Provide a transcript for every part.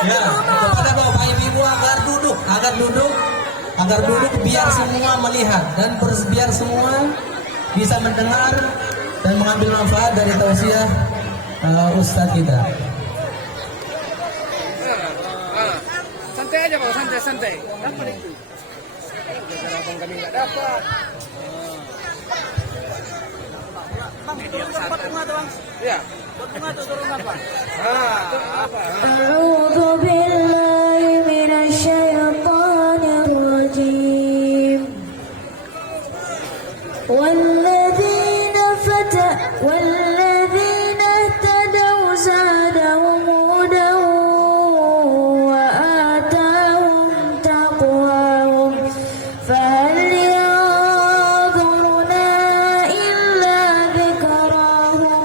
Ya, kepada bapak ibu agar duduk biar semua melihat dan biar semua bisa mendengar dan mengambil manfaat dari tausiah Ustadz kita. Santai aja Pak, santai. Dapat itu. Gara-gara abang kami nggak dapat. Bang, buat bunga tuh bang. Iya. Buat bunga tuh turun apa? A'udzu billahi minasyaitonir rajim. والذين اهتدوا زادهم هدى وآتاهم تقواهم فهل ينظرون إلا ذكراهم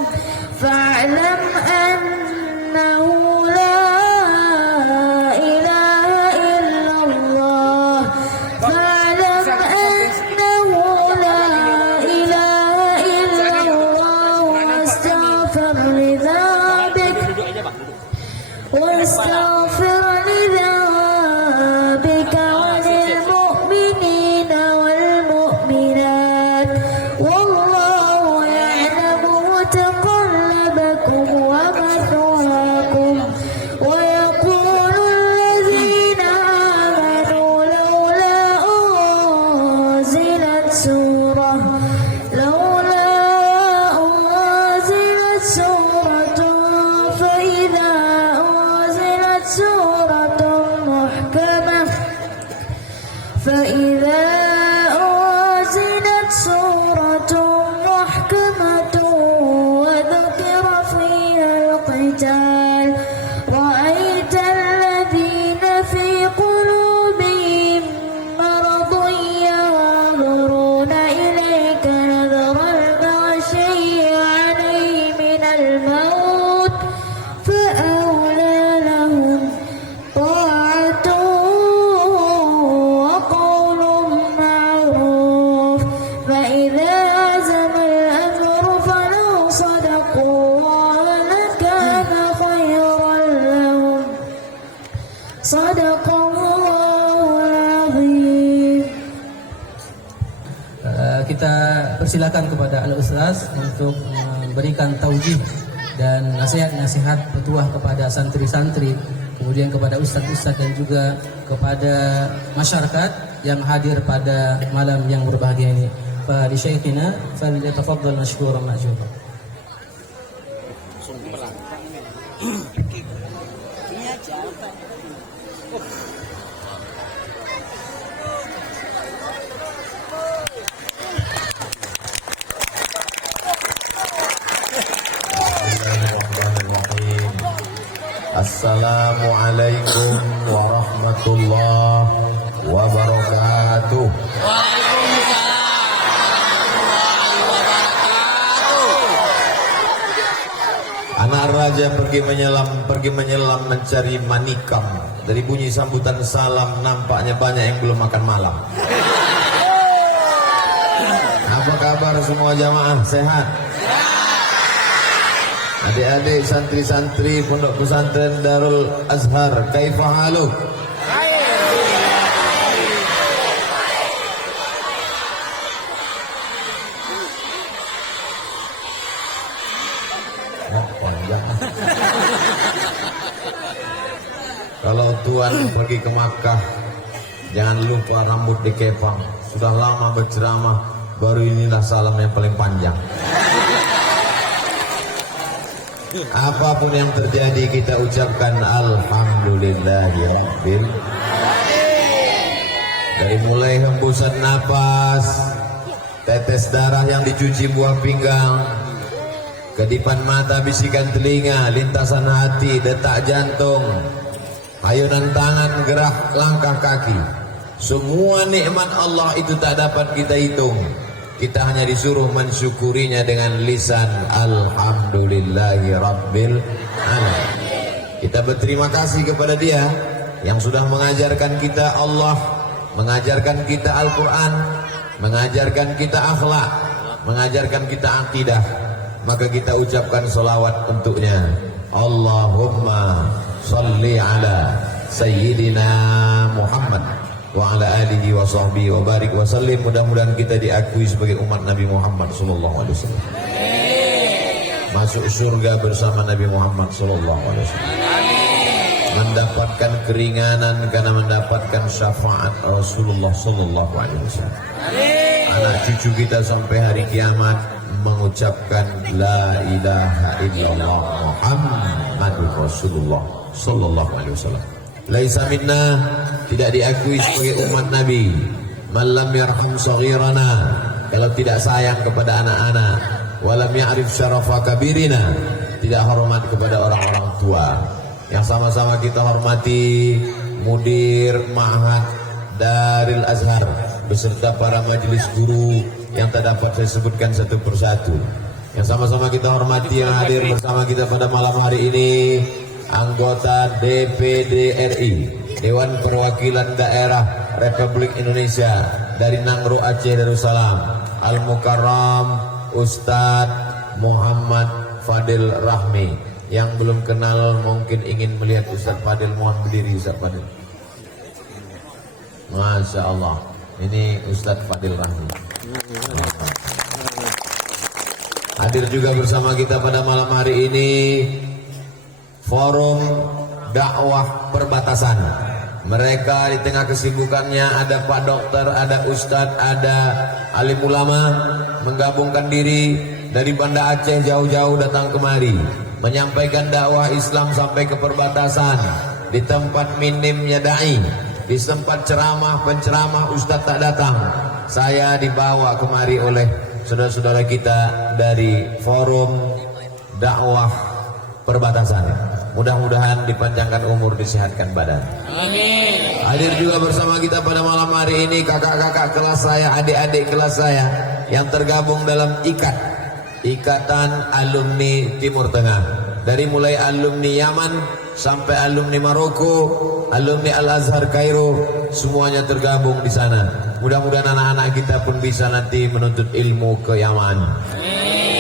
فاعلم أنه لا إله إلا الله فاعلم أنه لا إله إلا الله واستغفر لذنبك وللمؤمنين والمؤمنات والله يعلم متقلبكم ومثواكم ويقول الذين آمنوا لولا أنزلت سورة فإذا أنزلت سورة محكمة وذكر فيها القتال رأيت الذين في قلوبهم مرض ينظرون إليك نظر المغشي عليه من الموت فأولى لهم طاعة وقول معروف فإذا عزم الأمر فلو صدقوا لكان خيرا لهم صدق الله العظيم. Kita persilakan kepada Al-Ustaz untuk memberikan taujih dan nasihat-nasihat petuah kepada santri-santri, kemudian kepada ustaz-ustaz dan juga kepada masyarakat yang hadir pada malam yang berbahagia ini. Fa li syaikhina falyatafaddal mashkuran ma'juran. Assalamualaikum warahmatullahi wabarakatuh. Anak raja pergi menyelam mencari manikam. Dari bunyi sambutan salam nampaknya banyak yang belum makan malam. Apa kabar semua jamaah, sehat? Adik-adik santri-santri Pondok Pesantren Darul Azhar, kaifa haluk? Oh, panjang. Kalau tuan pergi ke Makkah, jangan lupa rambut dikepang. Sudah lama berceramah, baru inilah salam yang paling panjang. Apapun yang terjadi kita ucapkan alhamdulillah ya Rabbil. Dari mulai hembusan napas, tetes darah yang dicuci buah pinggang, kedipan mata, bisikan telinga, lintasan hati, detak jantung, ayunan tangan, gerak langkah kaki, semua nikmat Allah itu tak dapat kita hitung. Kita hanya disuruh mensyukurinya dengan lisan alhamdulillahi rabbil alamin. Kita berterima kasih kepada Dia yang sudah mengajarkan kita Allah, mengajarkan kita Al-Quran, mengajarkan kita akhlak, mengajarkan kita akidah. Maka kita ucapkan salawat untuknya. Allahumma salli ala sayyidina Muhammad wa ala alihi wa sahbihi wa barik wa sallim. Mudah-mudahan kita diakui sebagai umat Nabi Muhammad sallallahu alaihi wasallam, masuk surga bersama Nabi Muhammad sallallahu alaihi wasallam, mendapatkan keringanan karena mendapatkan syafaat Rasulullah sallallahu alaihi wasallam. Anak cucu kita sampai hari kiamat mengucapkan la ilaha illallah Muhammadur Rasulullah sallallahu alaihi wasallam. Laisa minna, tidak diakui sebagai umat Nabi, man lam yarham saghirana, kalau tidak sayang kepada anak-anak, walam ya'rif syarafa kabirina, tidak hormat kepada orang-orang tua. Yang sama-sama kita hormati mudir Ma'had Darul Azhar beserta para majelis guru yang tak dapat saya sebutkan satu persatu. Yang sama-sama kita hormati yang hadir bersama kita pada malam hari ini, anggota DPD RI, Dewan Perwakilan Daerah Republik Indonesia dari Nangro Aceh Darussalam, Al-Mukarram Ustadz Muhammad Fadil Rahmi. Yang belum kenal mungkin ingin melihat Ustadz Fadil, mohon berdiri Ustadz Fadil. Masya Allah, ini Ustadz Fadil Rahmi. Hadir juga bersama kita pada malam hari ini Forum Dakwah Perbatasan. Mereka di tengah kesibukannya ada Pak Dokter, ada Ustadz, ada alim ulama, menggabungkan diri dari Banda Aceh jauh-jauh datang kemari menyampaikan dakwah Islam sampai ke perbatasan. Di tempat minimnya dai, di tempat ceramah penceramah Ustadz tak datang, saya dibawa kemari oleh saudara-saudara kita dari Forum Dakwah Perbatasan. Mudah-mudahan dipanjangkan umur, disehatkan badan. Amin. Hadir juga bersama kita pada malam hari ini kakak-kakak kelas saya, adik-adik kelas saya yang tergabung dalam Ikatan Alumni Timur Tengah. Dari mulai alumni Yaman sampai alumni Maroko, alumni Al-Azhar Kairo, semuanya tergabung di sana. Mudah-mudahan anak-anak kita pun bisa nanti menuntut ilmu ke Yaman.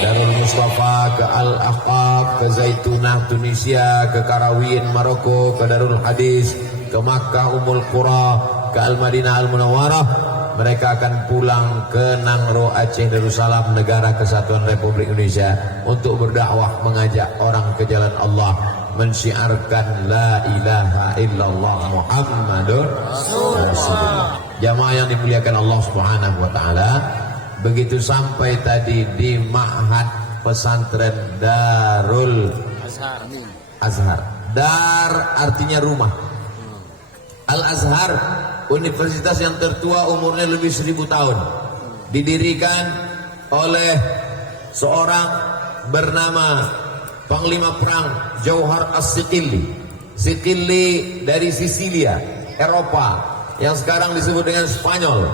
Darul Mustafa, ke Al-Ahqaf, ke Zaitunah Tunisia, ke Karawin Maroko, ke Darul Hadis, ke Makkah Ummul Qura, ke Al-Madinah Al-Munawwarah. Mereka akan pulang ke Nangro Aceh Darussalam, negara kesatuan Republik Indonesia, untuk berdakwah, mengajak orang ke jalan Allah, mensyiarkan la ilaha illallah Muhammadur Rasulullah. Jamaah yang dimuliakan Allah Subhanahu wa taala, begitu sampai tadi di Ma'had Pesantren Darul Azhar. Dar artinya rumah. Al-Azhar, universitas yang tertua, umurnya lebih 1000 tahun. Didirikan oleh seorang bernama Panglima Perang Jauhar As-Siqilli. Siqilli dari Sisilia, Eropa, yang sekarang disebut dengan Spanyol.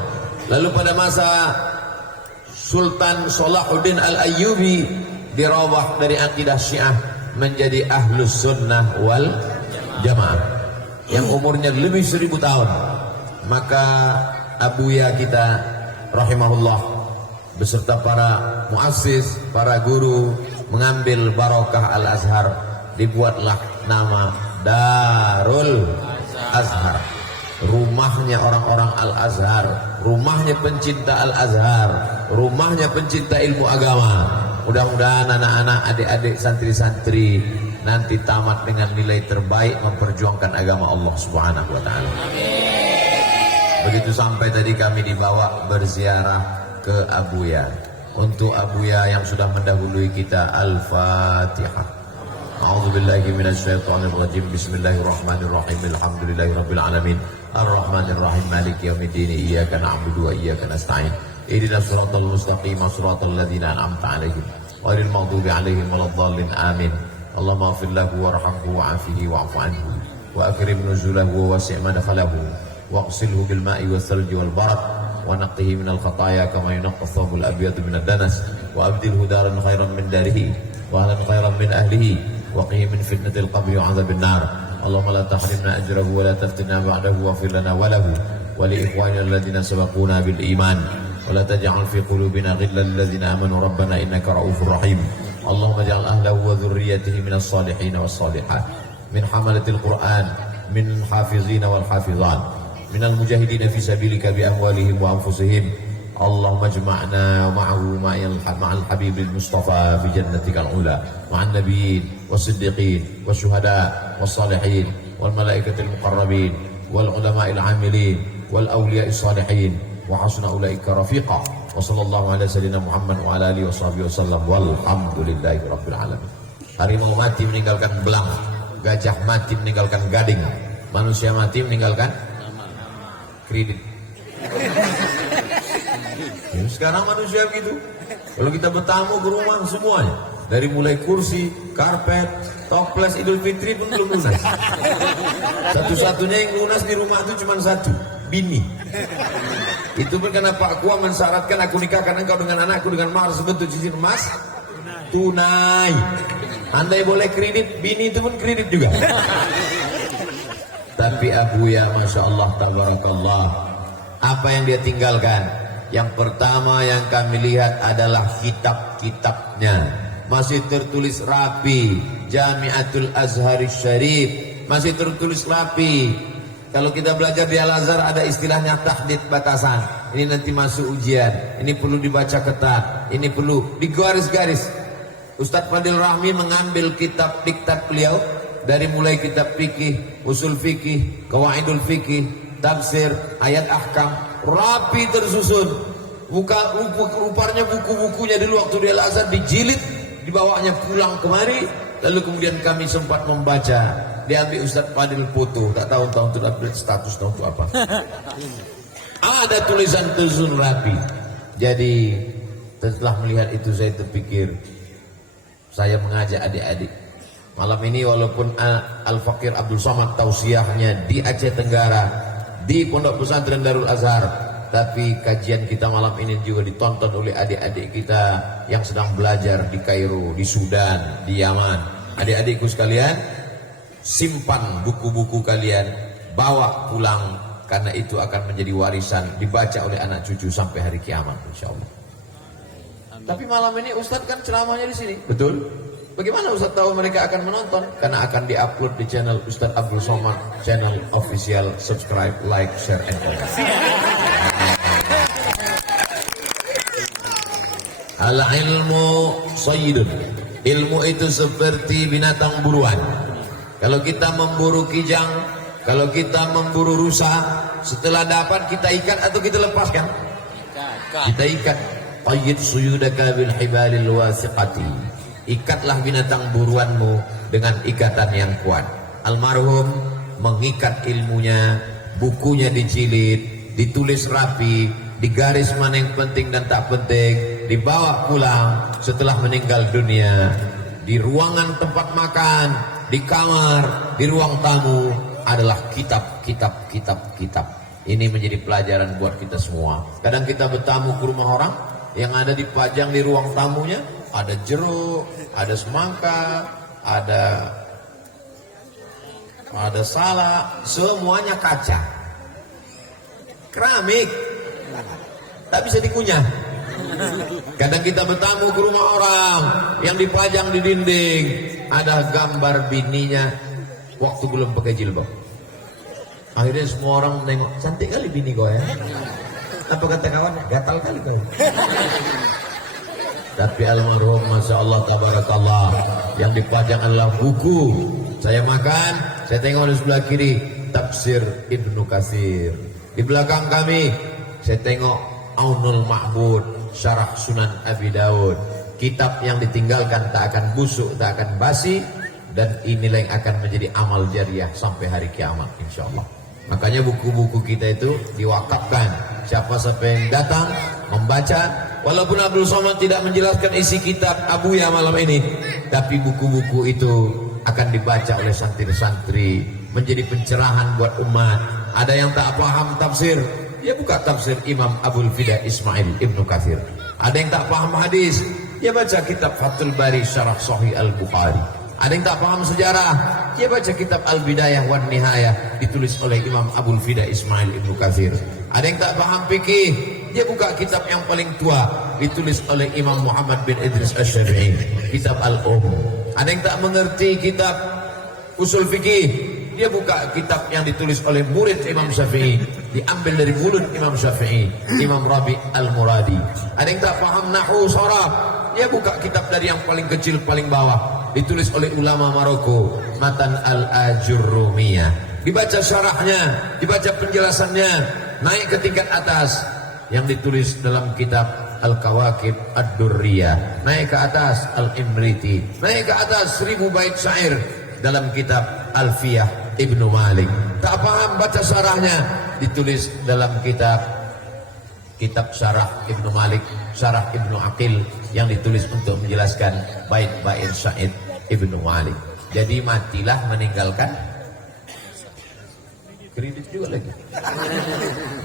Lalu pada masa Sultan Salahuddin Al-Ayyubi dirubah dari akidah Syiah menjadi Ahlus Sunnah wal Jamaah, yang umurnya lebih 1000 tahun. Maka abuya kita rahimahullah beserta para muassis, para guru mengambil barokah Al-Azhar, dibuatlah nama Darul Azhar, rumahnya orang-orang Al-Azhar, rumahnya pencinta Al-Azhar, rumahnya pencinta ilmu agama. Mudah-mudahan anak-anak, adik-adik, santri-santri nanti tamat dengan nilai terbaik memperjuangkan agama Allah Subhanahu wa taala. Begitu sampai tadi kami dibawa berziarah ke abuya. Untuk abuya yang sudah mendahului kita, Al-Fatihah. A'udzubillahi minasyaitonir rajim. Bismillahirrahmanirrahim. Alhamdulillahirabbil alamin. Arrahmanirrahim. Maliki yaumiddin. Iyyaka na'budu wa iyyaka nasta'in. Ihdinas siratal mustaqim, siratal ladzina an'amta 'alaihim ghairil maghdubi 'alaihim waladdallin. Amin. Allahumma ighfir lahu warhamhu wa'afihi wa'fu anhu wa akrim nuzulahu wa wasi' madkhalahu waqsilhu bil ma'i was salji wal barad wa naqqihi minal khataaya kama yunqqa ath-thawbul abyadu minad danas wa abdilhu daran khairan min darihi wa ahlan khairan min ahlihi wa qihi min fitnatil qabri wa 'adzabil nar. Allahumma la tahrimna ajrahu wa la taftinna ba'dahu waghfir lana wa lahu wa li ikhwanina alladhina sabaquna bil iman wa la taj'al fi qulubina ghillan lil ladzina amanu rabbana innaka ra'ufur rahim. Allahumma ij'al ahlahu wa dhurriyyatihi minas salihin was salihat min hamalatil Quran, min hafizina wal hafizat, minal mujahidina fi sabilika bi amwalihim wa anfusihim. Allahumma ijma'na ma'ahu ma'al habibil Mustafa fi jannatikal ula ma'an nabiyyin was-siddiqin wasyuhada was-salihin wal malaikatil muqarrabin wal ulama'il 'amilin wal awliya'is salihin wa hasuna ulaika rafiqa. Wa sallallahu ala sayyidina Muhammad wa ala alihi washabihi wasallam walhamdulillahi rabbil alamin. Harimau mati meninggalkan belang, gajah mati meninggalkan gading, manusia mati meninggalkan kredit. Ya, sekarang manusia begitu. Kalau kita bertamu ke rumah semuanya, dari mulai kursi, karpet, toples Idul Fitri pun belum lunas. Satu-satunya yang lunas di rumah itu cuma satu, bini. Itu pun karena Pak Kua mensyaratkan aku nikahkan engkau dengan anakku dengan mahar sebentuk cincin emas tunai. Andai boleh kredit, bini itu pun kredit juga. Tapi Abu ya Masya Allah tabarakallah, apa yang dia tinggalkan? Yang pertama yang kami lihat adalah kitab-kitabnya, masih tertulis rapi. Jami'atul Azhar Syarif masih tertulis rapi. Kalau kita belajar di Al-Azhar ada istilahnya tahdid batasan. Ini nanti masuk ujian, ini perlu dibaca ketat, ini perlu digaris-garis. Ustadz Fadil Rahmi mengambil kitab diktat beliau dari mulai kitab fikih, usul fikih, qawaidul fikih, tafsir, ayat ahkam, rapi tersusun. Rupanya buku-bukunya dulu waktu di Al-Azhar dijilid, dibawanya pulang kemari, lalu kemudian kami sempat membaca. Diambil Ustadz Fadil foto, tak tahu tahun itu update status tahun itu apa. Ada tulisan tersusun rapi. Jadi setelah melihat itu saya terpikir, saya mengajak adik-adik malam ini, walaupun Al-Fakir Abdul Somad tausiahnya di Aceh Tenggara, di Pondok Pesantren Darul Azhar, tapi kajian kita malam ini juga ditonton oleh adik-adik kita yang sedang belajar di Kairo, di Sudan, di Yaman. Adik-adikku sekalian, simpan buku-buku kalian, bawa pulang, karena itu akan menjadi warisan dibaca oleh anak cucu sampai hari kiamat insyaallah. Tapi malam ini Ustadz kan ceramahnya di sini, betul? Bagaimana Ustadz tahu mereka akan menonton? Karena akan diupload di channel Ustadz Abdul Somad, channel official. Subscribe, like, share, and comment. Al-ilmu sayyidun. Ilmu itu seperti binatang buruan. Kalau kita memburu kijang, kalau kita memburu rusa, setelah dapat kita ikat atau kita lepaskan? Kita ikat. Qayyid suyudaka bil hibalil wasiqati. Ikatlah binatang buruanmu dengan ikatan yang kuat. Almarhum mengikat ilmunya, bukunya dijilid, ditulis rapi, digaris mana yang penting dan tak penting, dibawa pulang setelah meninggal dunia. Di ruangan tempat makan, di kamar, di ruang tamu adalah kitab. Ini menjadi pelajaran buat kita semua. Kadang kita bertamu ke rumah orang, yang ada dipajang di ruang tamunya ada jeruk, ada semangka, ada salak, semuanya kaca, keramik, tak bisa dikunyah. Kadang kita bertamu ke rumah orang, yang dipajang di dinding ada gambar bininya waktu belum pakai jilbab. Akhirnya semua orang menengok, cantik kali bini kau ya. Apa kata kawan? Gatal kali kau. Tapi almarhum Masya Allah tabarakallah, yang dipajang adalah buku. Saya makan, saya tengok di sebelah kiri Tafsir Ibnu Katsir. Di belakang kami saya tengok Aunul Ma'bud, Syarah Sunan Abi Daud. Kitab yang ditinggalkan tak akan busuk, tak akan basi, dan inilah yang akan menjadi amal jariah sampai hari kiamat insyaallah. Makanya buku-buku kita itu diwakafkan. Siapa-siapa yang datang membaca, walaupun Abdul Somad tidak menjelaskan isi kitab Abu ya malam ini, tapi buku-buku itu akan dibaca oleh santri-santri, menjadi pencerahan buat umat. Ada yang tak paham tafsir, dia buka tafsir Imam Abul Fida Ismail Ibnu Katsir. Ada yang tak paham hadis, dia baca kitab Fathul Bari Syarah Sahih Al-Bukhari. Ada yang tak paham sejarah, dia baca kitab Al-Bidayah wan Nihayah ditulis oleh Imam Abul Fida Ismail Ibnu Katsir. Ada yang tak paham fikih, dia buka kitab yang paling tua ditulis oleh Imam Muhammad bin Idris Asy-Syafi'i, kitab Al-Ada yang tak mengerti kitab usul fikih, dia buka kitab yang ditulis oleh murid Imam Syafi'i, diambil dari mulut Imam Syafi'i, Imam Rabi Al-Muradi. Ada yang tak paham nahwu sharaf, dia buka kitab dari yang paling kecil paling bawah, ditulis oleh ulama Maroko, Matan Al-Ajurrumiyah. Dibaca syarahnya, dibaca penjelasannya, naik ke tingkat atas yang ditulis dalam kitab Al-Kawakib Ad-Durriyah, naik ke atas Al-Imriti, naik ke atas 1000 bait syair dalam kitab Alfiyah Ibnu Malik. Tak paham baca syarahnya, ditulis dalam kitab syarah Ibnu Malik, syarah Ibnu Aqil yang ditulis untuk menjelaskan bait-bait syair Ibnu Malik. Jadi matilah meninggalkan kredit juga lagi.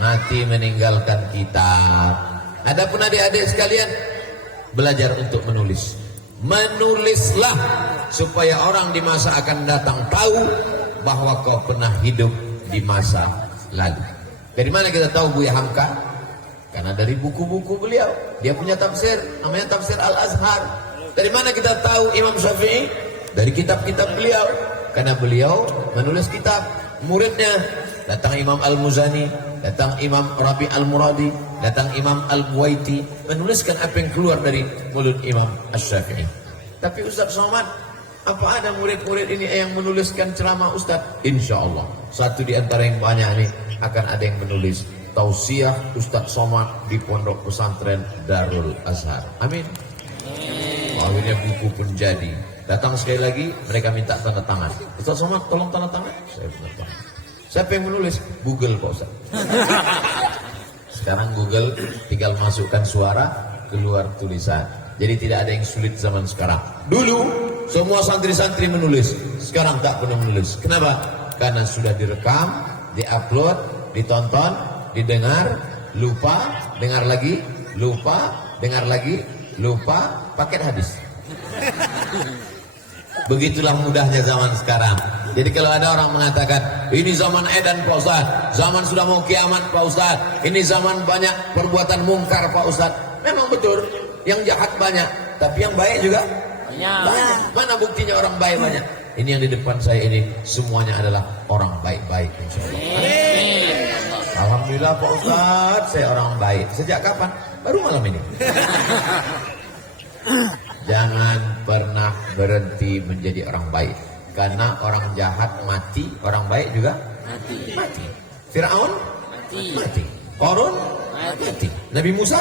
Mati meninggalkan kitab. Adapun adik-adik sekalian, belajar untuk menulis. Menulislah supaya orang di masa akan datang tahu bahwa kau pernah hidup di masa lalu. Dari mana kita tahu Buya Hamka? Karena dari buku-buku beliau. Dia punya tafsir, namanya Tafsir Al-Azhar. Dari mana kita tahu Imam Syafi'i? Dari kitab-kitab beliau. Karena beliau menulis kitab. Muridnya datang Imam Al-Muzani, datang Imam Rabi Al-Muradi, datang Imam Al-Buwaiti, menuliskan apa yang keluar dari mulut Imam Asy-Syafi'i. Tapi Ustaz Somad, apa ada murid-murid ini yang menuliskan ceramah Ustaz? Insya Allah satu di antara yang banyak ini akan ada yang menulis tausiah Ustaz Somad di Pondok Pesantren Darul Azhar. Amin. Akhirnya buku pun jadi. Datang sekali lagi, mereka minta tanda tangan. Ustaz Somad, tolong tanda tangan. Saya tanda tangan. Siapa yang menulis? Google Pak Ustaz. Sekarang Google tinggal masukkan suara, keluar tulisan. Jadi tidak ada yang sulit zaman sekarang. Dulu semua santri-santri menulis, sekarang tak pernah menulis. Kenapa? Karena sudah direkam, diupload, ditonton, didengar, lupa, dengar lagi, lupa, dengar lagi, lupa, paket habis. Begitulah mudahnya zaman sekarang. Jadi kalau ada orang mengatakan ini zaman edan Pak Ustaz, zaman sudah mau kiamat Pak Ustaz, ini zaman banyak perbuatan mungkar Pak Ustaz. Memang betul, yang jahat banyak, tapi yang baik juga banyak. Mana buktinya orang baik banyak? Ini yang di depan saya ini semuanya adalah orang baik-baik, insyaallah. Alhamdulillah Pak Ustaz, saya orang baik. Sejak kapan? Baru malam ini. Jangan pernah berhenti menjadi orang baik. Karena orang jahat mati, orang baik juga mati. Fir'aun mati. Qarun mati. Nabi Musa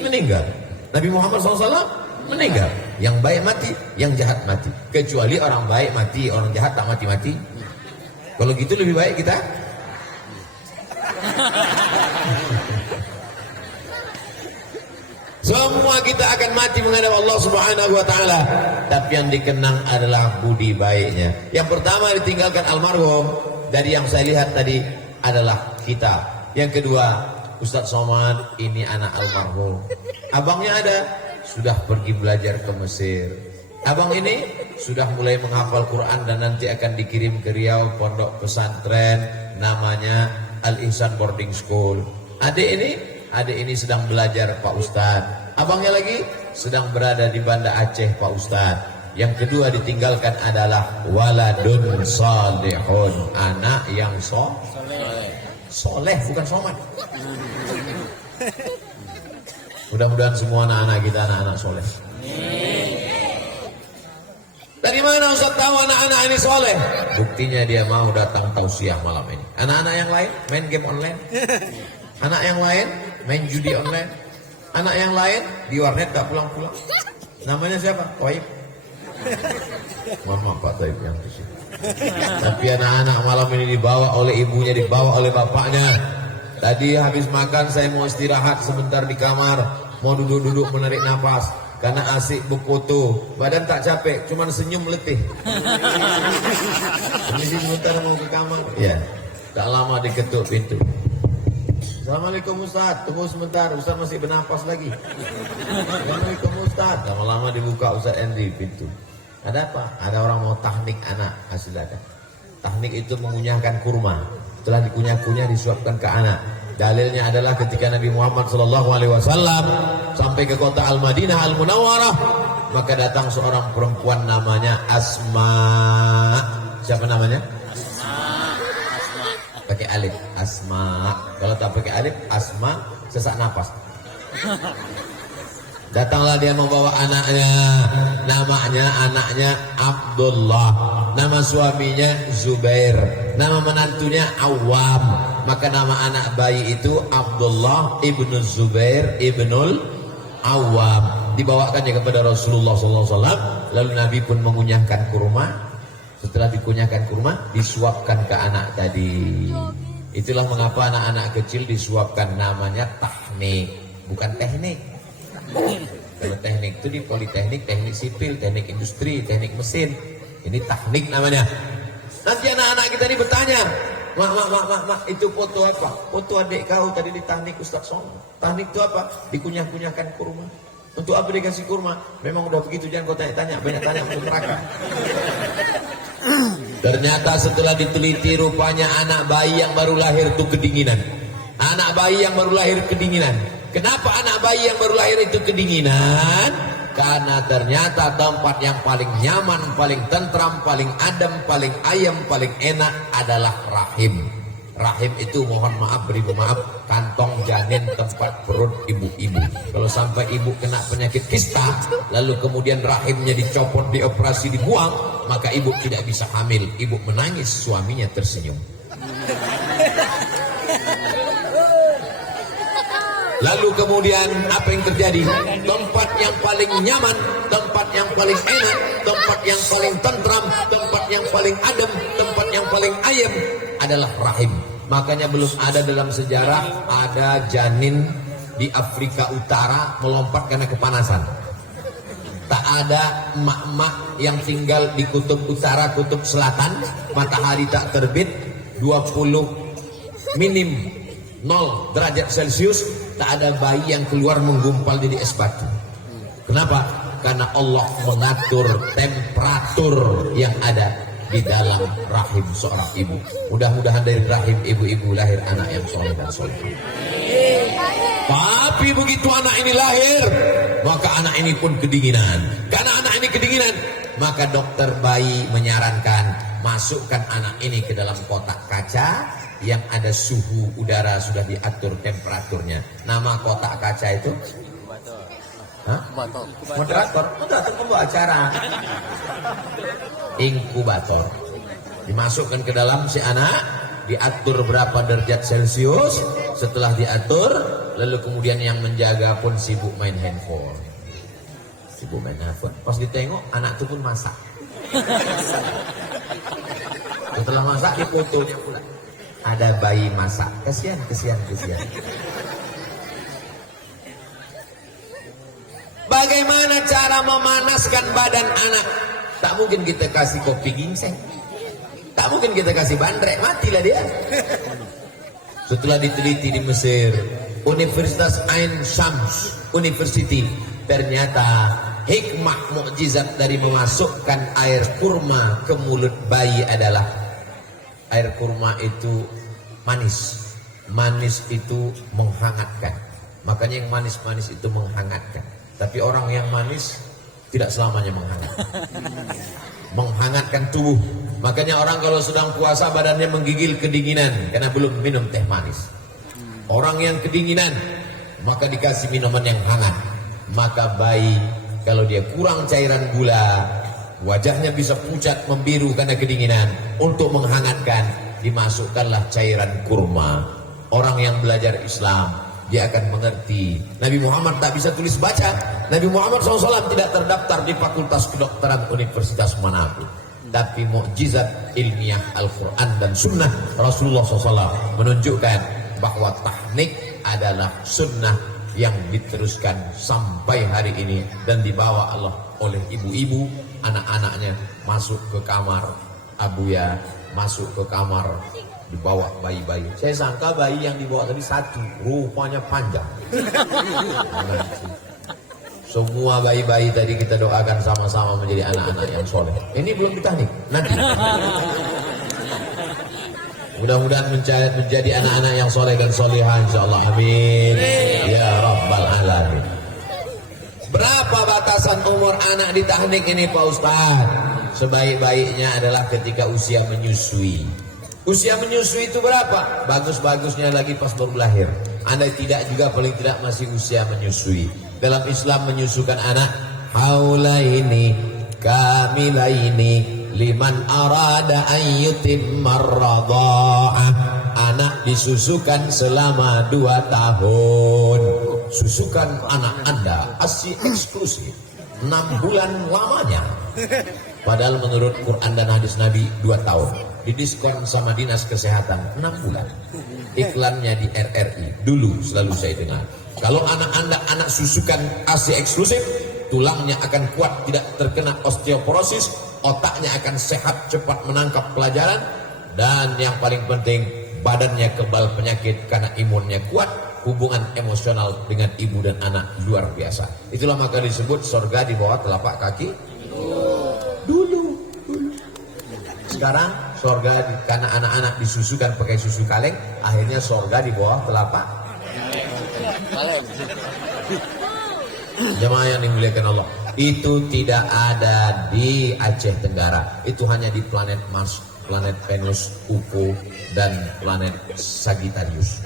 meninggal. Nabi Muhammad SAW meninggal. Yang baik mati, yang jahat mati. Kecuali orang baik mati, orang jahat tak mati-mati. Kalau gitu lebih baik kita semua kita akan mati menghadap Allah Subhanahu wa taala. Tapi yang dikenang adalah budi baiknya. Yang pertama ditinggalkan almarhum, dari yang saya lihat tadi adalah kita. Yang kedua, Ustaz Somad ini anak almarhum. Abangnya ada, sudah pergi belajar ke Mesir. Abang ini sudah mulai menghafal Quran dan nanti akan dikirim ke Riau pondok pesantren namanya Al-Ihsan Boarding School. Adik ini sedang belajar Pak Ustadz. Abangnya lagi sedang berada di Banda Aceh Pak Ustadz. Yang kedua ditinggalkan adalah waladun salihun, anak yang soleh, bukan somat. Mudah-mudahan semua anak-anak kita anak-anak soleh. Dari mana Ustaz tahu anak-anak ini soleh? Buktinya dia mau datang tausiah malam ini. Anak-anak yang lain main game online. Anak yang lain main judi online. Anak yang lain di warnet tak pulang-pulang. Namanya siapa? Taib. Mohon maaf Pak Taib yang di sini. Tapi anak-anak malam ini dibawa oleh ibunya, dibawa oleh bapaknya. Tadi habis makan saya mau istirahat sebentar di kamar, mau duduk-duduk menarik nafas karena asik berfoto. Badan tak capek, cuman senyum letih. Ini sebentar mau ke kamar. Ya, tak lama diketuk pintu. Assalamualaikum Ustaz, tunggu sebentar, Ustaz masih bernafas lagi. Assalamualaikum Ustaz, lama-lama dibuka Ustaz Endi pintu. Ada apa? Ada orang mau tahnik anak, silakan. Tahnik itu mengunyahkan kurma. Setelah dikunyah-kunyah disuapkan ke anak. Dalilnya adalah ketika Nabi Muhammad SAW sampai ke kota Al-Madinah Al-Munawwarah, maka datang seorang perempuan namanya Asma. Siapa namanya? Pakai alif, Asma. Kalau tak pakai alif, Asma, sesak napas. Datanglah dia membawa anaknya, anaknya Abdullah, nama suaminya Zubair, nama menantunya Awam. Maka nama anak bayi itu Abdullah ibnu Zubair ibnul Awam. Dibawakannya kepada Rasulullah SAW. Lalu Nabi pun mengunyahkan kurma. Setelah dikunyahkan kurma, disuapkan ke anak tadi. Itulah mengapa anak-anak kecil disuapkan, namanya tahnik, bukan teknik. Kalau teknik itu di politeknik, teknik sipil, teknik industri, teknik mesin. Ini tahnik namanya. Nanti anak-anak kita ini bertanya, mak, itu foto apa? Foto adik kau tadi di tahnik Ustaz Som. Tahnik itu apa? Dikunyah-kunyahkan kurma. Untuk apa dikasih kurma? Memang udah begitu, jangan kau tanya-tanya, banyak tanya untuk neraka. Ternyata setelah diteliti, rupanya anak bayi yang baru lahir itu kedinginan. Anak bayi yang baru lahir kedinginan. Kenapa anak bayi yang baru lahir itu kedinginan? Karena ternyata tempat yang paling nyaman, paling tentram, paling adem, paling ayem, paling enak adalah rahim. Rahim itu, mohon maaf, beribu maaf, kantong janin tempat perut ibu-ibu. Kalau sampai ibu kena penyakit kista, lalu kemudian rahimnya dicopot, dioperasi, dibuang, maka ibu tidak bisa hamil. Ibu menangis, suaminya tersenyum. Lalu kemudian apa yang terjadi? Tempat yang paling nyaman, tempat yang paling enak, tempat yang paling tentram, tempat yang paling adem, tempat yang paling ayem adalah rahim. Makanya belum ada dalam sejarah ada janin di Afrika Utara melompat karena kepanasan. Tak ada emak-emak yang tinggal di kutub utara, kutub selatan, matahari tak terbit, 20 minim 0 derajat Celcius, tak ada bayi yang keluar menggumpal di es batu. Kenapa? Karena Allah mengatur temperatur yang ada di dalam rahim seorang ibu. Mudah-mudahan dari rahim ibu-ibu lahir anak yang soleh dan soleh. Tapi begitu anak ini lahir, maka anak ini pun kedinginan. Karena anak ini kedinginan, maka dokter bayi menyarankan masukkan anak ini ke dalam kotak kaca yang ada suhu udara sudah diatur temperaturnya. Nama kotak kaca itu? Moderator membawa acara. Inkubator. Dimasukkan ke dalam si anak, diatur berapa derajat Celcius. Setelah diatur, lalu kemudian yang menjaga pun sibuk main handphone. Pas ditengok, anak itu pun masak. Setelah masak, difotonya pula. Ada bayi masak. Kasihan. Bagaimana cara memanaskan badan anak? Tak mungkin kita kasih kopi ginseng, tak mungkin kita kasih bandrek, matilah dia. Setelah diteliti di Mesir, Universitas Ain Shams University, ternyata hikmah mukjizat dari memasukkan air kurma ke mulut bayi adalah air kurma itu manis. Manis itu menghangatkan. Makanya yang manis-manis itu menghangatkan. Tapi orang yang manis tidak selamanya menghangatkan. Menghangatkan tubuh. Makanya orang kalau sedang puasa badannya menggigil kedinginan karena belum minum teh manis. Orang yang kedinginan maka dikasih minuman yang hangat. Maka bayi kalau dia kurang cairan gula, wajahnya bisa pucat membiru karena kedinginan. Untuk menghangatkan dimasukkanlah cairan kurma. Orang yang belajar Islam dia akan mengerti. Nabi Muhammad tak bisa tulis baca. Nabi Muhammad SAW tidak terdaftar di Fakultas Kedokteran Universitas manapun. Tapi mukjizat ilmiah Al-Quran dan Sunnah Rasulullah SAW menunjukkan bahwa tahnik adalah sunnah yang diteruskan sampai hari ini dan dibawa Allah oleh ibu-ibu, anak-anaknya masuk ke kamar Abuya, masuk ke kamar, dibawa bayi-bayi. Saya sangka bayi yang dibawa tadi satu, rupanya panjang. Semua bayi-bayi tadi kita doakan sama-sama menjadi anak-anak yang soleh. Ini belum ditahnik, nanti. Mudah-mudahan menjadi anak-anak yang soleh dan solehah, insyaallah. Amin. Ya Rabbal Alamin. Berapa batasan umur anak ditahnik ini Pak Ustaz? sebaik-baiknya adalah ketika usia menyusui. Usia menyusui itu berapa? Bagus-bagusnya lagi pas baru lahir. Anda tidak juga paling tidak masih usia menyusui. Dalam Islam menyusukan anak haulaini kamilaini liman arada an yutimmar radha'ah. Anak disusukan selama 2 tahun. Susukan anak Anda ASI eksklusif 6 bulan lamanya. Padahal menurut Quran dan hadis Nabi 2 tahun. Didiskon sama dinas kesehatan 6 bulan. Iklannya di RRI dulu selalu saya dengar. Kalau anak Anda anak susukan ASI eksklusif, tulangnya akan kuat, tidak terkena osteoporosis, otaknya akan sehat, cepat menangkap pelajaran, dan yang paling penting badannya kebal penyakit karena imunnya kuat. Hubungan emosional dengan ibu dan anak luar biasa. Itulah maka disebut sorga di bawah telapak kaki dulu. Sekarang sorga karena anak-anak disusukan pakai susu kaleng, akhirnya sorga di bawah telapak jemaah yang dimuliakan Allah. Itu tidak ada di Aceh Tenggara. Itu hanya di planet Mars, planet Venus, UFO, dan planet Sagittarius.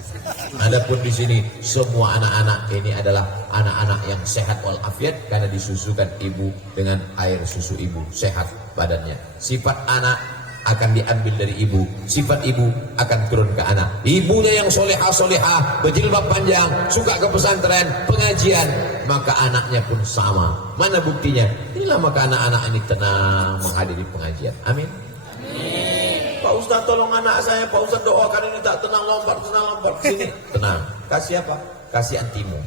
Adapun di sini semua anak-anak ini adalah anak-anak yang sehat walafiat karena disusukan ibu dengan air susu ibu, sehat badannya. Sifat anak akan diambil dari ibu, sifat ibu akan turun ke anak. Ibunya yang solehah, berjilbab panjang, suka ke pesantren, pengajian, maka anaknya pun sama. Mana buktinya? Inilah maka anak-anak ini tenang menghadiri pengajian. Amin. Pak Ustaz tolong anak saya, Pak Ustaz doakan ini tak tenang lompat sini. Tenang. Kasih apa? Kasih antimo.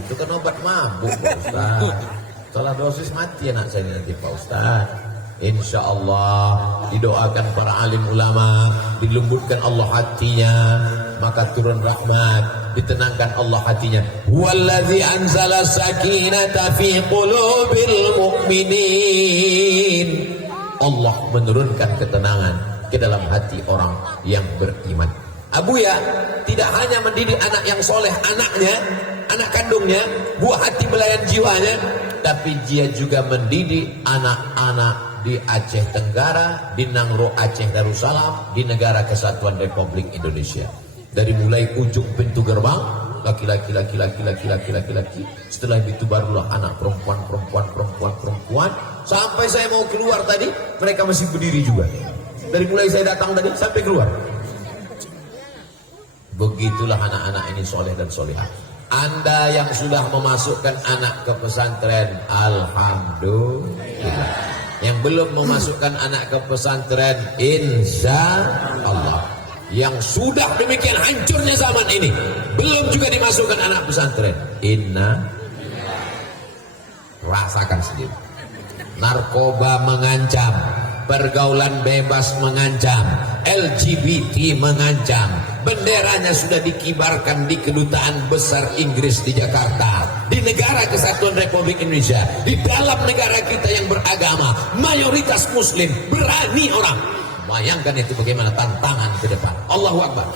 Itu kan obat mabuk Pak Ustaz. Salah dosis mati anak saya nanti Pak Ustaz. Insya Allah didoakan para alim ulama, dilembutkan Allah hatinya, maka turun rahmat, ditenangkan Allah hatinya. Wallazi anzala sakinata fi qulubil mu'minin. Allah menurunkan ketenangan ke dalam hati orang yang beriman. Abuya tidak hanya mendidik anak yang soleh, anaknya, anak kandungnya, buah hati belayan jiwanya, tapi dia juga mendidik anak-anak di Aceh Tenggara, di Nangro Aceh Darussalam, di Negara Kesatuan Republik Indonesia. Dari mulai ujung pintu gerbang, laki-laki, setelah itu barulah anak perempuan, sampai saya mau keluar tadi, mereka masih berdiri juga. Dari mulai saya datang tadi sampai keluar. Begitulah anak-anak ini soleh dan solehah. Anda yang sudah memasukkan anak ke pesantren, alhamdulillah. Yang belum memasukkan anak ke pesantren, insya Allah. Yang sudah demikian hancurnya zaman ini, belum juga dimasukkan anak pesantren, rasakan sendiri. Narkoba mengancam, pergaulan bebas mengancam, LGBT mengancam. Benderanya sudah dikibarkan di Kedutaan Besar Inggris di Jakarta, di Negara Kesatuan Republik Indonesia, di dalam negara kita yang beragama mayoritas muslim. Berani orang. Bayangkan itu bagaimana tantangan ke depan. Allahu Akbar.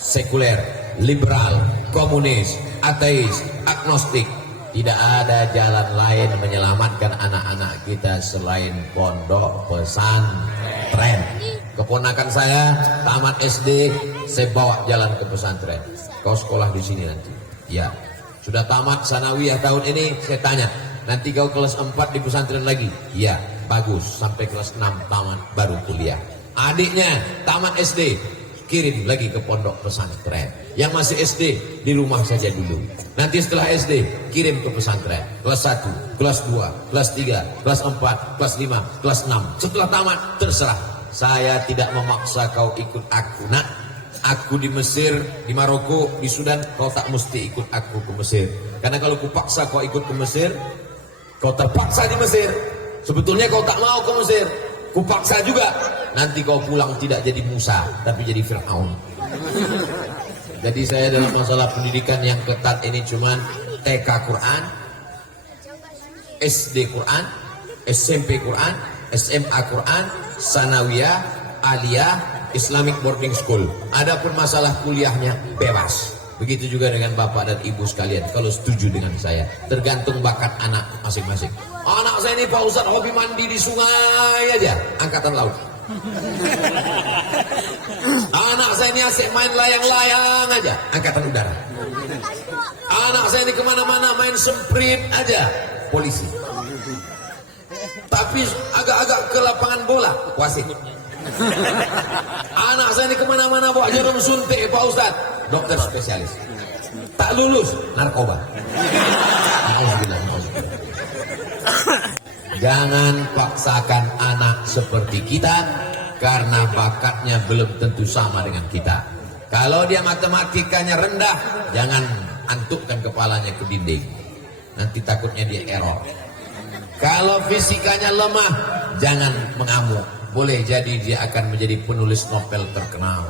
Sekuler, liberal, komunis, ateis, agnostik, tidak ada jalan lain menyelamatkan anak-anak kita selain pondok pesantren. Keponakan saya tamat SD, saya bawa jalan ke pesantren. Kau sekolah di sini nanti. Ya. Sudah tamat sanawiyah tahun ini, saya tanya, nanti kau kelas 4 di pesantren lagi? Ya, bagus. Sampai kelas 6 tamat baru kuliah. Adiknya tamat SD, kirim lagi ke pondok pesantren. Yang masih SD di rumah saja dulu. Nanti setelah SD kirim ke pesantren. Kelas 1, kelas 2, kelas 3, kelas 4, kelas 5, kelas 6. Setelah tamat terserah. Saya tidak memaksa kau ikut aku, nak. Aku di Mesir, di Maroko, di Sudan, kau tak mesti ikut aku ke Mesir. Karena kalau kupaksa kau ikut ke Mesir, kau terpaksa di Mesir. Sebetulnya kau tak mau ke Mesir. Kupaksa juga. Nanti kau pulang tidak jadi Musa, tapi jadi Fir'aun. Jadi saya dalam masalah pendidikan yang ketat ini cuman TK Quran, SD Quran, SMP Quran, SMA Quran, Sanawiyah, Aliyah, Islamic Boarding School. Adapun masalah kuliahnya bebas. Begitu juga dengan bapak dan ibu sekalian, kalau setuju dengan saya, tergantung bakat anak masing-masing. Anak saya ini Pak Ustadz hobi mandi di sungai aja, angkatan laut. Anak saya ini asik main layang-layang aja, angkatan udara. Anak saya ini kemana-mana main semprit aja, polisi. Tapi agak-agak ke lapangan bola, wasit. Anak saya ini kemana-mana bawa jarum suntik Pak Ustadz, dokter spesialis. Tak lulus, narkoba. Jangan paksakan anak seperti kita, karena bakatnya belum tentu sama dengan kita. Kalau dia matematikanya rendah, jangan antukkan kepalanya ke dinding, nanti takutnya dia error. Kalau fisikanya lemah, jangan mengamuk. Boleh jadi dia akan menjadi penulis novel terkenal.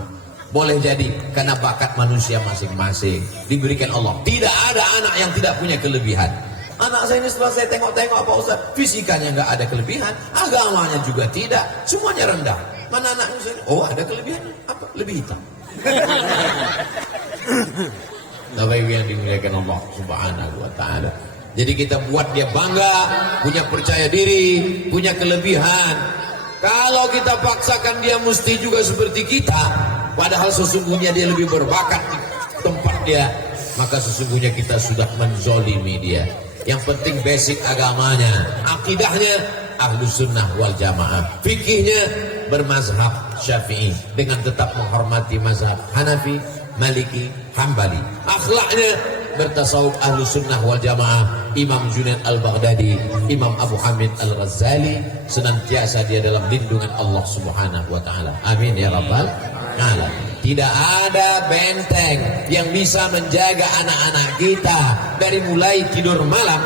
Boleh jadi karena bakat manusia masing-masing diberikan Allah. Tidak ada anak yang tidak punya kelebihan. Anak saya ini setelah saya tengok-tengok Pak Ustaz, fisikanya nggak ada kelebihan, agamanya juga tidak, semuanya rendah. Mana anaknya saya? Oh, ada kelebihan apa? Lebih hitam. Bapak Ibu yang dimuliakan Allah Subhanahu wa taala. Jadi kita buat dia bangga, punya percaya diri, punya kelebihan. Kalau kita paksakan dia mesti juga seperti kita, padahal sesungguhnya dia lebih berbakat di tempat dia, maka sesungguhnya kita sudah menzolimi dia. Yang penting basic agamanya, akidahnya Ahlus Sunnah wal Jamaah, fikihnya bermazhab Syafi'i dengan tetap menghormati mazhab Hanafi, Maliki, Hambali. Akhlaknya bertasawuf Ahlus Sunnah wal Jamaah, Imam Junaid Al-Baghdadi, Imam Abu Hamid Al-Ghazali, senantiasa dia dalam lindungan Allah Subhanahu wa taala. Amin ya rabbal alamin. Tidak ada benteng yang bisa menjaga anak-anak kita dari mulai tidur malam.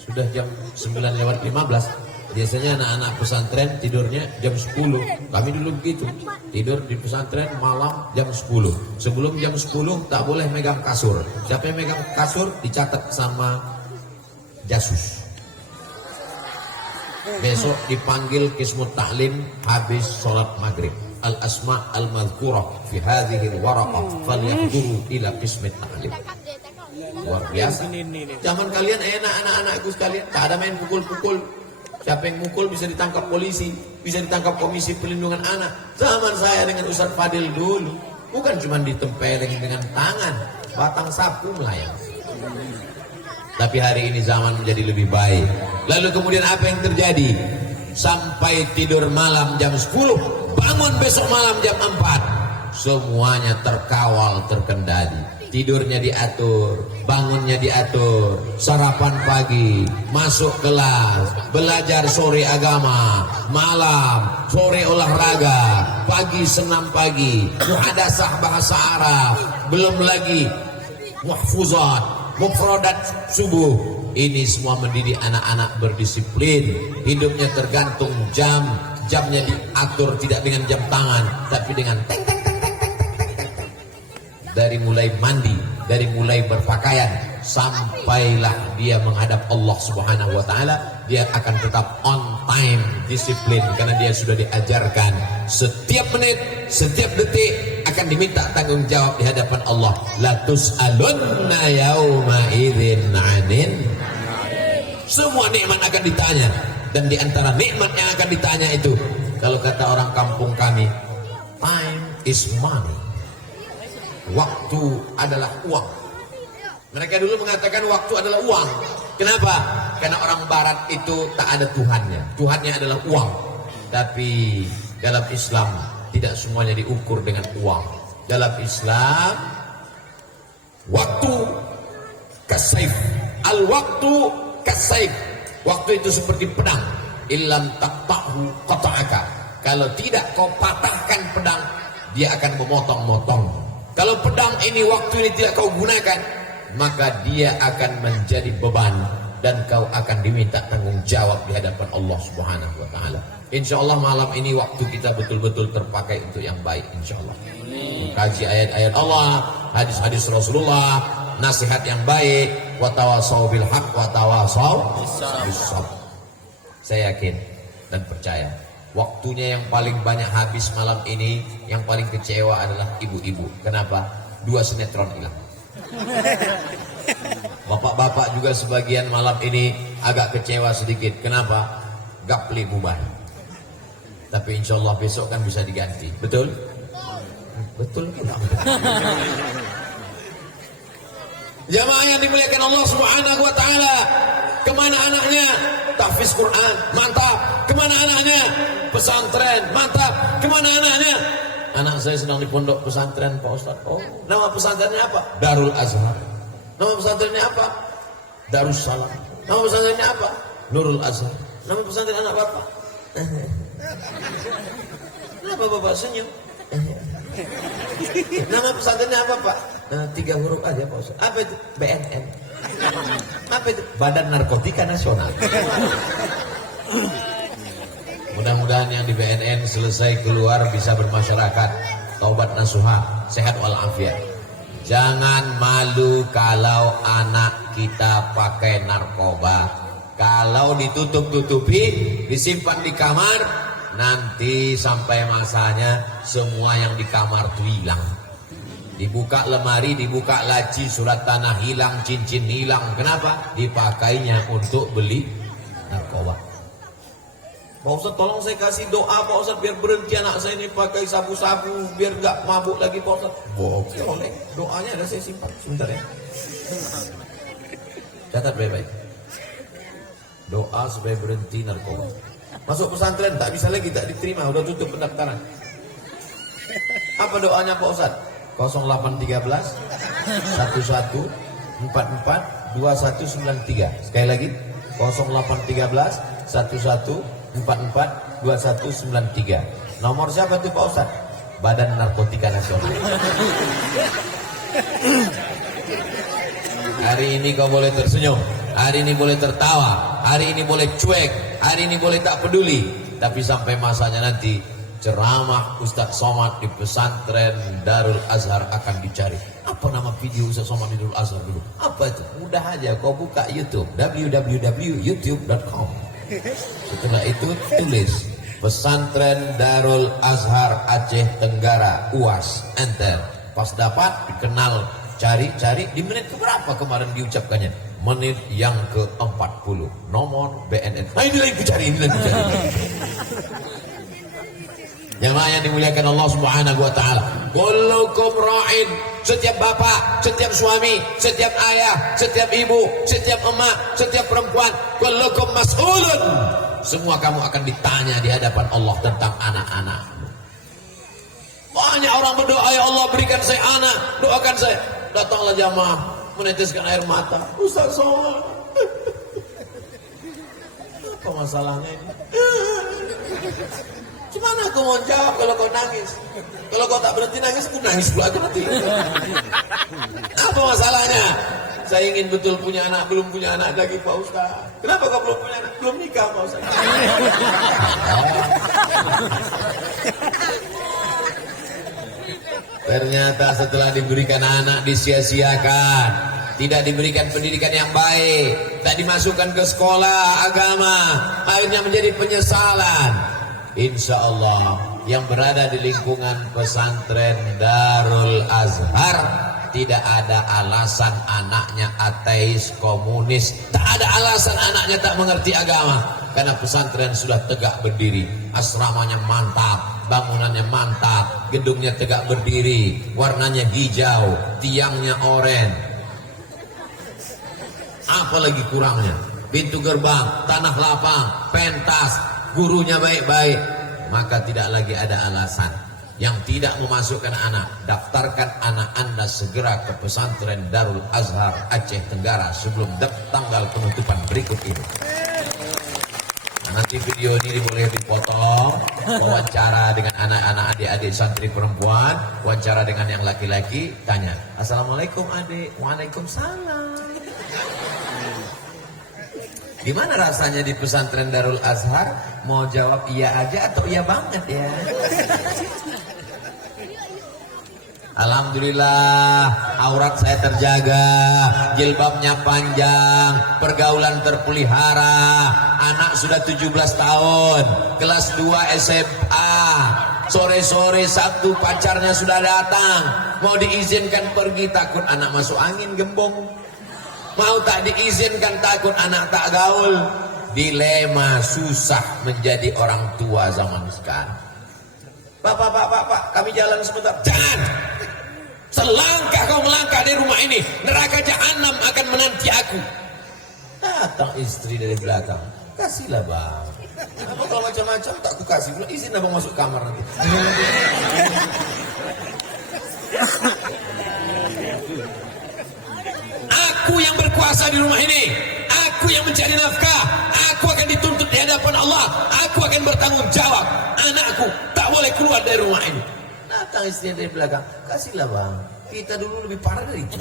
Sudah jam 9:15. Biasanya anak-anak pesantren tidurnya jam 10. Kami dulu begitu. Tidur di pesantren malam jam 10. Sebelum jam 10 tak boleh megang kasur. Siapa yang megang kasur dicatat sama jasus. Besok dipanggil Kismut Ta'lim habis sholat maghrib. Al-asma al-madhkurah fi hadhihi al-waraqah falyahduru ila Kismut Ta'lim. Luar biasa. Zaman kalian enak, anak-anakku sekalian, tak ada main pukul-pukul. Siapa yang mukul bisa ditangkap polisi, bisa ditangkap Komisi Perlindungan Anak. Zaman saya dengan Ustaz Fadil dulu, bukan cuma ditempeleng dengan tangan, batang sapu melayang. Tapi hari ini zaman menjadi lebih baik. Lalu kemudian apa yang terjadi? Sampai tidur malam jam 10, bangun besok malam jam 4. Semuanya terkawal, terkendali. Tidurnya diatur, bangunnya diatur, sarapan pagi, masuk kelas, belajar sore agama, malam, sore olahraga, pagi senam pagi, muhadasah bahasa Arab, belum lagi muhfuzat, mufradat subuh. Ini semua mendidik anak-anak berdisiplin. Hidupnya tergantung jam, jamnya diatur tidak dengan jam tangan, tapi dengan teng teng. Dari mulai mandi, dari mulai berpakaian, sampailah dia menghadap Allah Subhanahu wa taala, dia akan tetap on time, disiplin, karena dia sudah diajarkan setiap menit, setiap detik akan diminta tanggung jawab di hadapan Allah. La tus'alunna yauma idzin 'anin. Semua nikmat akan ditanya, dan di antara nikmat yang akan ditanya itu, kalau kata orang kampung kami, time is money. Waktu adalah uang. Mereka dulu mengatakan waktu adalah uang. Kenapa? Karena orang barat itu tak ada Tuhannya. Tuhannya adalah uang. Tapi dalam Islam tidak semuanya diukur dengan uang. Dalam Islam, waktu kasaif. Al-waktu kasaif. Waktu itu seperti pedang. Illam taqta'hu qata'aka. Kalau tidak kau patahkan pedang, dia akan memotong-motong. Kalau pedang ini, waktu ini tidak kau gunakan, maka dia akan menjadi beban dan kau akan diminta tanggung jawab di hadapan Allah Subhanahu wa taala. Insyaallah malam ini waktu kita betul-betul terpakai untuk yang baik, insyaallah. Kaji ayat-ayat Allah, hadis-hadis Rasulullah, nasihat yang baik, wa tawasau bil haq wa tawasau bis sabr. Saya yakin dan percaya waktunya yang paling banyak habis malam ini, yang paling kecewa adalah ibu-ibu. Kenapa? 2 sinetron hilang. Bapak-bapak juga sebagian malam ini agak kecewa sedikit. Kenapa? Gapli bubar. Tapi insya Allah besok kan bisa diganti. Betul? Betul. Jamaah yang dimuliakan Allah Subhanahu wa taala, kemana anaknya? Tahfiz Quran, mantap. Kemana anaknya? Pesantren, mantap. Kemana anaknya? Anak saya sedang di pondok pesantren, Pak Ustaz. Oh, nama pesantrennya apa? Darul Azhar. Nama pesantrennya apa? Darussalam. Nama pesantrennya apa? Nurul Azhar. Nama pesantren anak bapak? Kenapa bapak senyum? Nama pesantrennya apa, Pak? 3 huruf aja, Pak Ustaz. Apa itu? BNN. Apa itu? Badan Narkotika Nasional. Mudah-mudahan yang di BNN selesai keluar bisa bermasyarakat, taubat nasuha, sehat walafiat. Jangan malu kalau anak kita pakai narkoba. Kalau ditutup-tutupi, disimpan di kamar, nanti sampai masanya semua yang di kamar itu hilang. Dibuka lemari, dibuka laci, surat tanah hilang, cincin hilang. Kenapa? Dipakainya untuk beli narkoba. Pak Ustaz, tolong saya kasih doa Pak Ustaz biar berhenti anak saya ini pakai sabu-sabu, biar gak mabuk lagi Pak Ustaz. Boleh, doanya ada saya simpan sebentar ya. Catat baik-baik. Doa supaya berhenti narkoba. Masuk pesantren tak bisa lagi, tak diterima, udah tutup pendaftaran. Apa doanya Pak Ustaz? 0813 11 44 2193. Sekali lagi 0813 11 44 2193. Nomor siapa tuh Pak Ustaz? Badan Narkotika Nasional. Hari ini kau boleh tersenyum, hari ini boleh tertawa, hari ini boleh cuek, hari ini boleh tak peduli. Tapi sampai masanya nanti ceramah Ustaz Somad di pesantren Darul Azhar akan dicari. Apa nama video Ustaz Somad di Darul Azhar dulu? Apa itu? Mudah aja, kau buka YouTube, www.youtube.com. Setelah itu tulis pesantren Darul Azhar Aceh Tenggara, UAS, enter. Pas dapat dikenal, cari-cari di menit keberapa kemarin diucapkannya? Menit yang ke-40. Nomor BNN. Nah ini lagi cari, ini lagi cari. Yang dimuliakan Allah Subhanahu wa taala. Kullukum ra'in. Setiap bapak, setiap suami, setiap ayah, setiap ibu, setiap emak, setiap perempuan, kullukum mas'ulun. Semua kamu akan ditanya di hadapan Allah tentang anak-anak. Banyak orang berdoa, ya Allah berikan saya anak, doakan saya. Datanglah jamaah meneteskan air mata. Ustaz Somad, apa masalahnya ini? Gimana aku mau jawab kalau kau nangis? Kalau kau tak berhenti nangis, aku nangis pula nanti. Apa masalahnya? Saya ingin betul punya anak, belum punya anak lagi Pak Ustaz. Kenapa kau belum punya anak? Belum nikah Pak Ustaz. Ternyata setelah diberikan anak disia-siakan, tidak diberikan pendidikan yang baik, tak dimasukkan ke sekolah agama, akhirnya menjadi penyesalan. Insya Allah yang berada di lingkungan pesantren Darul Azhar tidak ada alasan anaknya ateis, komunis, tak ada alasan anaknya tak mengerti agama, karena pesantren sudah tegak berdiri, asramanya mantap, bangunannya mantap, gedungnya tegak berdiri, warnanya hijau, tiangnya oranye. Apalagi kurangnya? Pintu gerbang, tanah lapang, pentas, gurunya baik-baik. Maka tidak lagi ada alasan. Yang tidak memasukkan anak, daftarkan anak Anda segera ke pesantren Darul Azhar Aceh Tenggara sebelum tanggal penutupan berikut ini. Nah, nanti video ini boleh dipotong, wawancara dengan anak-anak adik-adik santri perempuan, wawancara dengan yang laki-laki, tanya, Assalamualaikum adik, Waalaikumsalam. Gimana rasanya di pesantren Darul Azhar? Mau jawab iya aja atau iya banget ya? Alhamdulillah, aurat saya terjaga, jilbabnya panjang, pergaulan terpelihara, anak sudah 17 tahun, kelas 2 SMA, sore-sore Sabtu pacarnya sudah datang, mau diizinkan pergi takut anak masuk angin gembong, mau tak diizinkan takut anak tak gaul. Dilema susah menjadi orang tua zaman sekarang. Pak, kami jalan sebentar. Jangan. Selangkah kau melangkah dari rumah ini, neraka jahanam akan menanti aku. Datang istri dari belakang, kasihlah bang. Apa kalau macam-macam tak ku kasih, izin abang masuk kamar nanti. Aku yang berkuasa di rumah ini, aku yang mencari nafkah, aku akan dituntut di hadapan Allah, aku akan bertanggung jawab. Anakku tak boleh keluar dari rumah ini. Datang istrinya dari belakang, kasihlah bang, kita dulu lebih parah dari itu.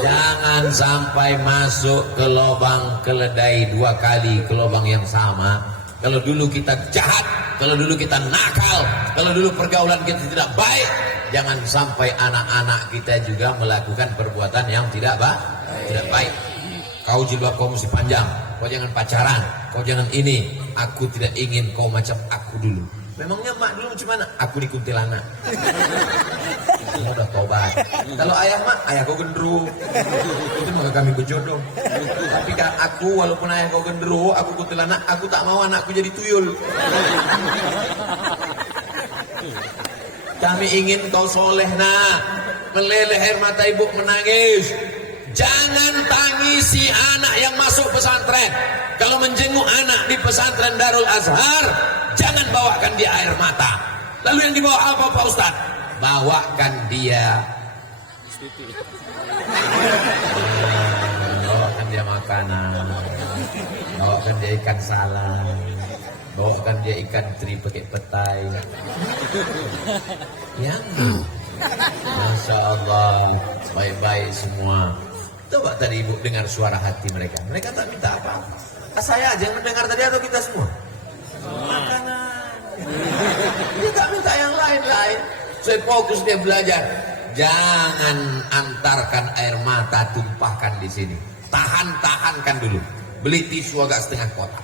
Jangan sampai masuk ke lubang keledai 2 kali, ke lubang yang sama. Kalau dulu kita jahat, kalau dulu kita nakal, kalau dulu pergaulan kita tidak baik, jangan sampai anak-anak kita juga melakukan perbuatan yang tidak baik. Kau jilbab kau mesti panjang, kau jangan pacaran, kau jangan ini. Aku tidak ingin kau macam aku dulu. Memangnya mak dulu macam mana? Aku di kuntilanak. Kalau udah tobat. Kalau ayah mak, ayah kau gendruwo. Itu maka kami berjodoh. Tapi kan aku walaupun ayah kau gendruwo, aku kuntilanak, aku tak mau anakku jadi tuyul. Kami ingin kau soleh nak, meleleh air mata ibu menangis. Jangan tangisi anak yang masuk pesantren. Kalau menjenguk anak di pesantren Darul Azhar, jangan bawakan dia air mata. Lalu yang dibawa apa Pak Ustadz? Bawakan dia, bawakan dia makanan, bawakan dia ikan salam, bawakan dia ikan teri pakai petai. Ya, Masya Allah, baik-baik semua. Coba tadi ibu dengar suara hati mereka. Mereka tak minta apa-apa. Saya aja yang mendengar tadi atau kita semua? Makanan. Dia tak minta yang lain-lain. Saya fokus dia belajar. Jangan antarkan air mata tumpahkan di sini. Tahan-tahankan dulu. Beli tisu agak setengah kotak.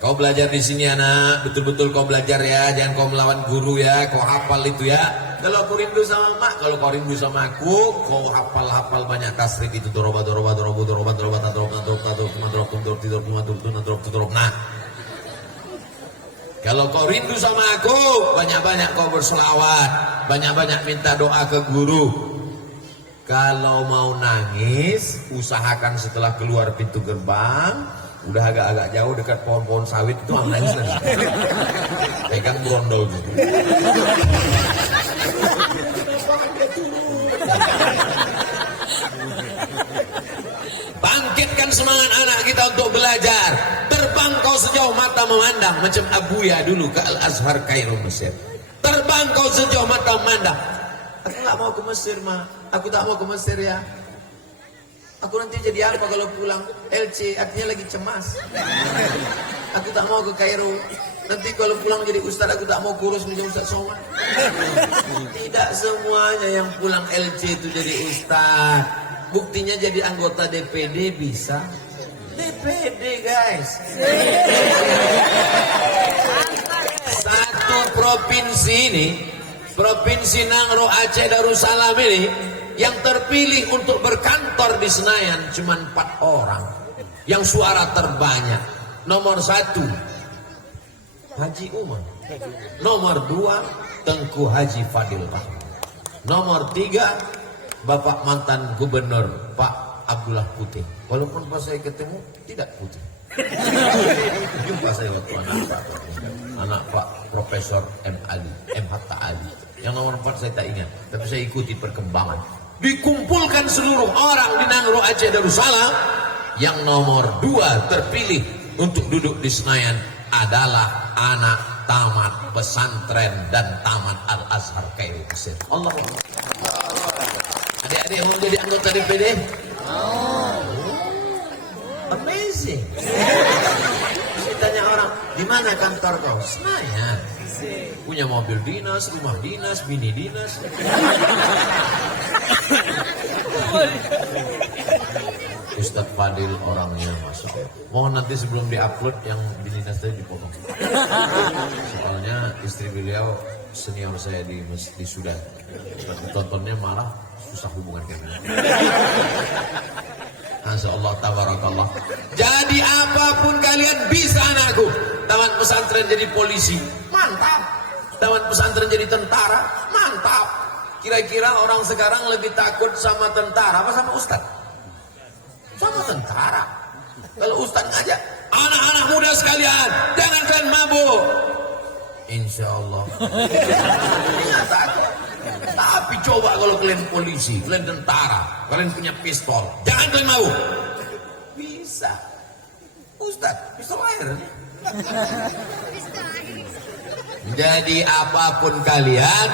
Kau belajar di sini anak, betul-betul kau belajar ya. Jangan kau melawan guru ya. Kau hafal itu ya. Kalau aku rindu sama mak, kalau kau rindu sama aku, kau hafal-hafal banyak tasrif itu. Nah, kalau kau rindu sama aku, banyak-banyak kau berselawat, banyak-banyak minta doa ke guru. Kalau mau nangis, usahakan setelah keluar pintu gerbang, udah agak-agak jauh dekat pohon-pohon sawit itu nangis. Pegang brondol gitu. Bangkitkan semangat anak kita untuk belajar. Terbang kau sejauh mata memandang, macam Abuya dulu ke Al-Azhar Kairo Mesir. Terbang kau sejauh mata memandang. Aku tak mau ke Mesir ma, aku tak mau ke Mesir ya. Aku nanti jadi apa kalau pulang? LC, artinya lagi cemas. Aku tak mau ke Kairo. Nanti kalau pulang jadi ustaz, aku tak mau kurus menjadi Ustaz Somad. Tidak semuanya yang pulang LC itu jadi ustaz. Buktinya jadi anggota DPD bisa. DPD guys. Satu provinsi ini, Provinsi Nangro Aceh Darussalam ini, yang terpilih untuk berkantor di Senayan cuma 4 orang. Yang suara terbanyak. Nomor 1 Haji Umar. Nomor 2 Tengku Haji Fadil Rahman. Nomor 3 Bapak mantan Gubernur Pak Abdullah Putih. Walaupun pas saya ketemu tidak putih. Jumpa saya waktu anak Pak Profesor M. Hatta Ali. Yang nomor 4 saya tak ingat, tapi saya ikuti perkembangan. Dikumpulkan seluruh orang di Nangro Aceh Darussalam. Yang nomor 2 terpilih untuk duduk di Senayan adalah anak tamat pesantren dan tamat Al-Azhar Kairo Mesir. Allah. Adik-adik mau jadi anggota DPD? Amazing. Saya tanya orang, di mana kantor kau? Senayan. Punya mobil dinas, rumah dinas, bini dinas. Ustadz Fadil orangnya masuk. Mohon nanti sebelum diupload yang di dinas tadi dipotong. Soalnya istri beliau senior saya di Sudan. Tontonnya marah, susah hubungan kami. Masya Allah, tabarakallah. Jadi apapun kalian bisa anakku. Taman pesantren jadi polisi, mantap. Taman pesantren jadi tentara, mantap. Kira-kira orang sekarang lebih takut sama tentara apa sama ustadz? Sama tentara. Kalau ustadz ngajak, anak-anak muda sekalian, jangan kalian mabuk. Insya Allah. Ingat takut. Tapi coba kalau kalian polisi, kalian tentara, kalian punya pistol, jangan kalian mau. Bisa. Ustadz, pistol air. Jadi apapun kalian,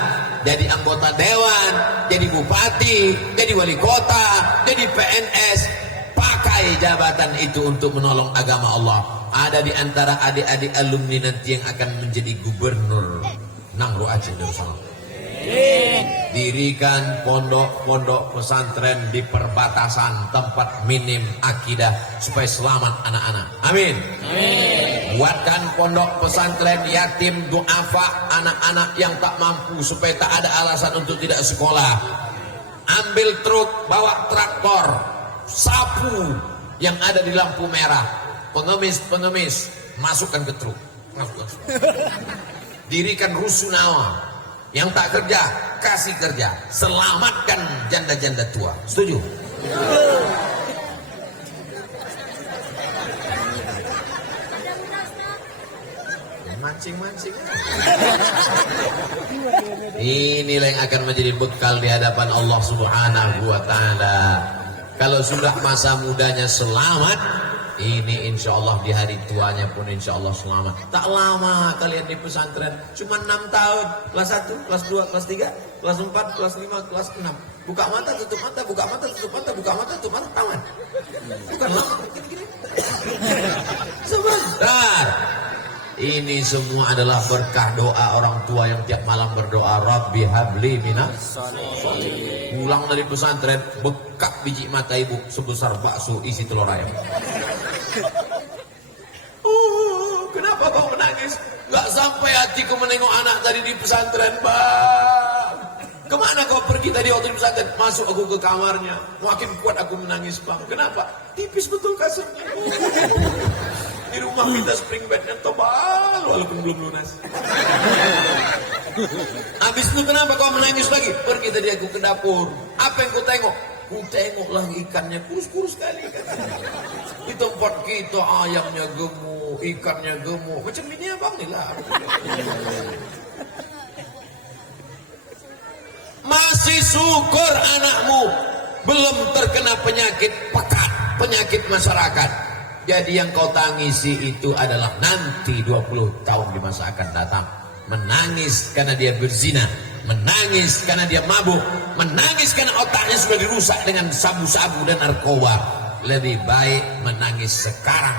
jadi anggota dewan, jadi bupati, jadi wali kota, jadi PNS, pakai jabatan itu untuk menolong agama Allah. Ada di antara adik-adik alumni nanti yang akan menjadi gubernur Nangro Aceh Darussalam. Dirikan pondok-pondok pesantren di perbatasan tempat minim akidah supaya selamat anak-anak. Amin. Buatkan pondok pesantren yatim duafa, anak-anak yang tak mampu supaya tak ada alasan untuk tidak sekolah. Ambil truk, bawa traktor, sapu yang ada di lampu merah, pengemis masukkan ke truk. Dirikan rusunawa. Yang tak kerja, kasih kerja. Selamatkan janda-janda tua. Setuju? Mancing-mancing. Inilah yang akan menjadi bekal di hadapan Allah Subhanahu wa ta'ala. Kalau sudah masa mudanya selamat, ini insya Allah di hari tuanya pun insya Allah selamat. Tak lama kalian di pesantren, cuma 6 tahun. Kelas 1, kelas 2, kelas 3, kelas 4, kelas 5, kelas 6. Buka mata, tutup mata, buka mata, tutup mata, buka mata, tutup mata, taman. Bukan lama, gini-gini. Sebentar. Ini semua adalah berkah doa orang tua yang tiap malam berdoa, Rabbi habli minas sholihin. Pulang dari pesantren, bekak biji mata ibu sebesar bakso isi telur ayam. Kenapa kau menangis? Gak sampai hatiku menengok anak tadi di pesantren, Bang. Kemana kau pergi tadi waktu di pesantren? Masuk aku ke kamarnya, makin kuat aku menangis, Bang. Kenapa? Tipis betul kasurnya. Di rumah kita spring bednya tebal walaupun belum lunas. Habis itu kenapa kau menangis lagi? Pergi tadi aku ke dapur. Apa yang kau tengok? Ku tengoklah ikannya kurus-kurus sekali. Di tempat kita ayamnya gemuk, ikannya gemuk. Macam ini abang nih lah. Masih syukur anakmu belum terkena penyakit pekat, penyakit masyarakat. Jadi yang kau tangisi itu adalah nanti 20 tahun di masa akan datang. Menangis karena dia berzina, menangis karena dia mabuk, menangis karena otaknya sudah dirusak dengan sabu-sabu dan narkoba. Lebih baik menangis sekarang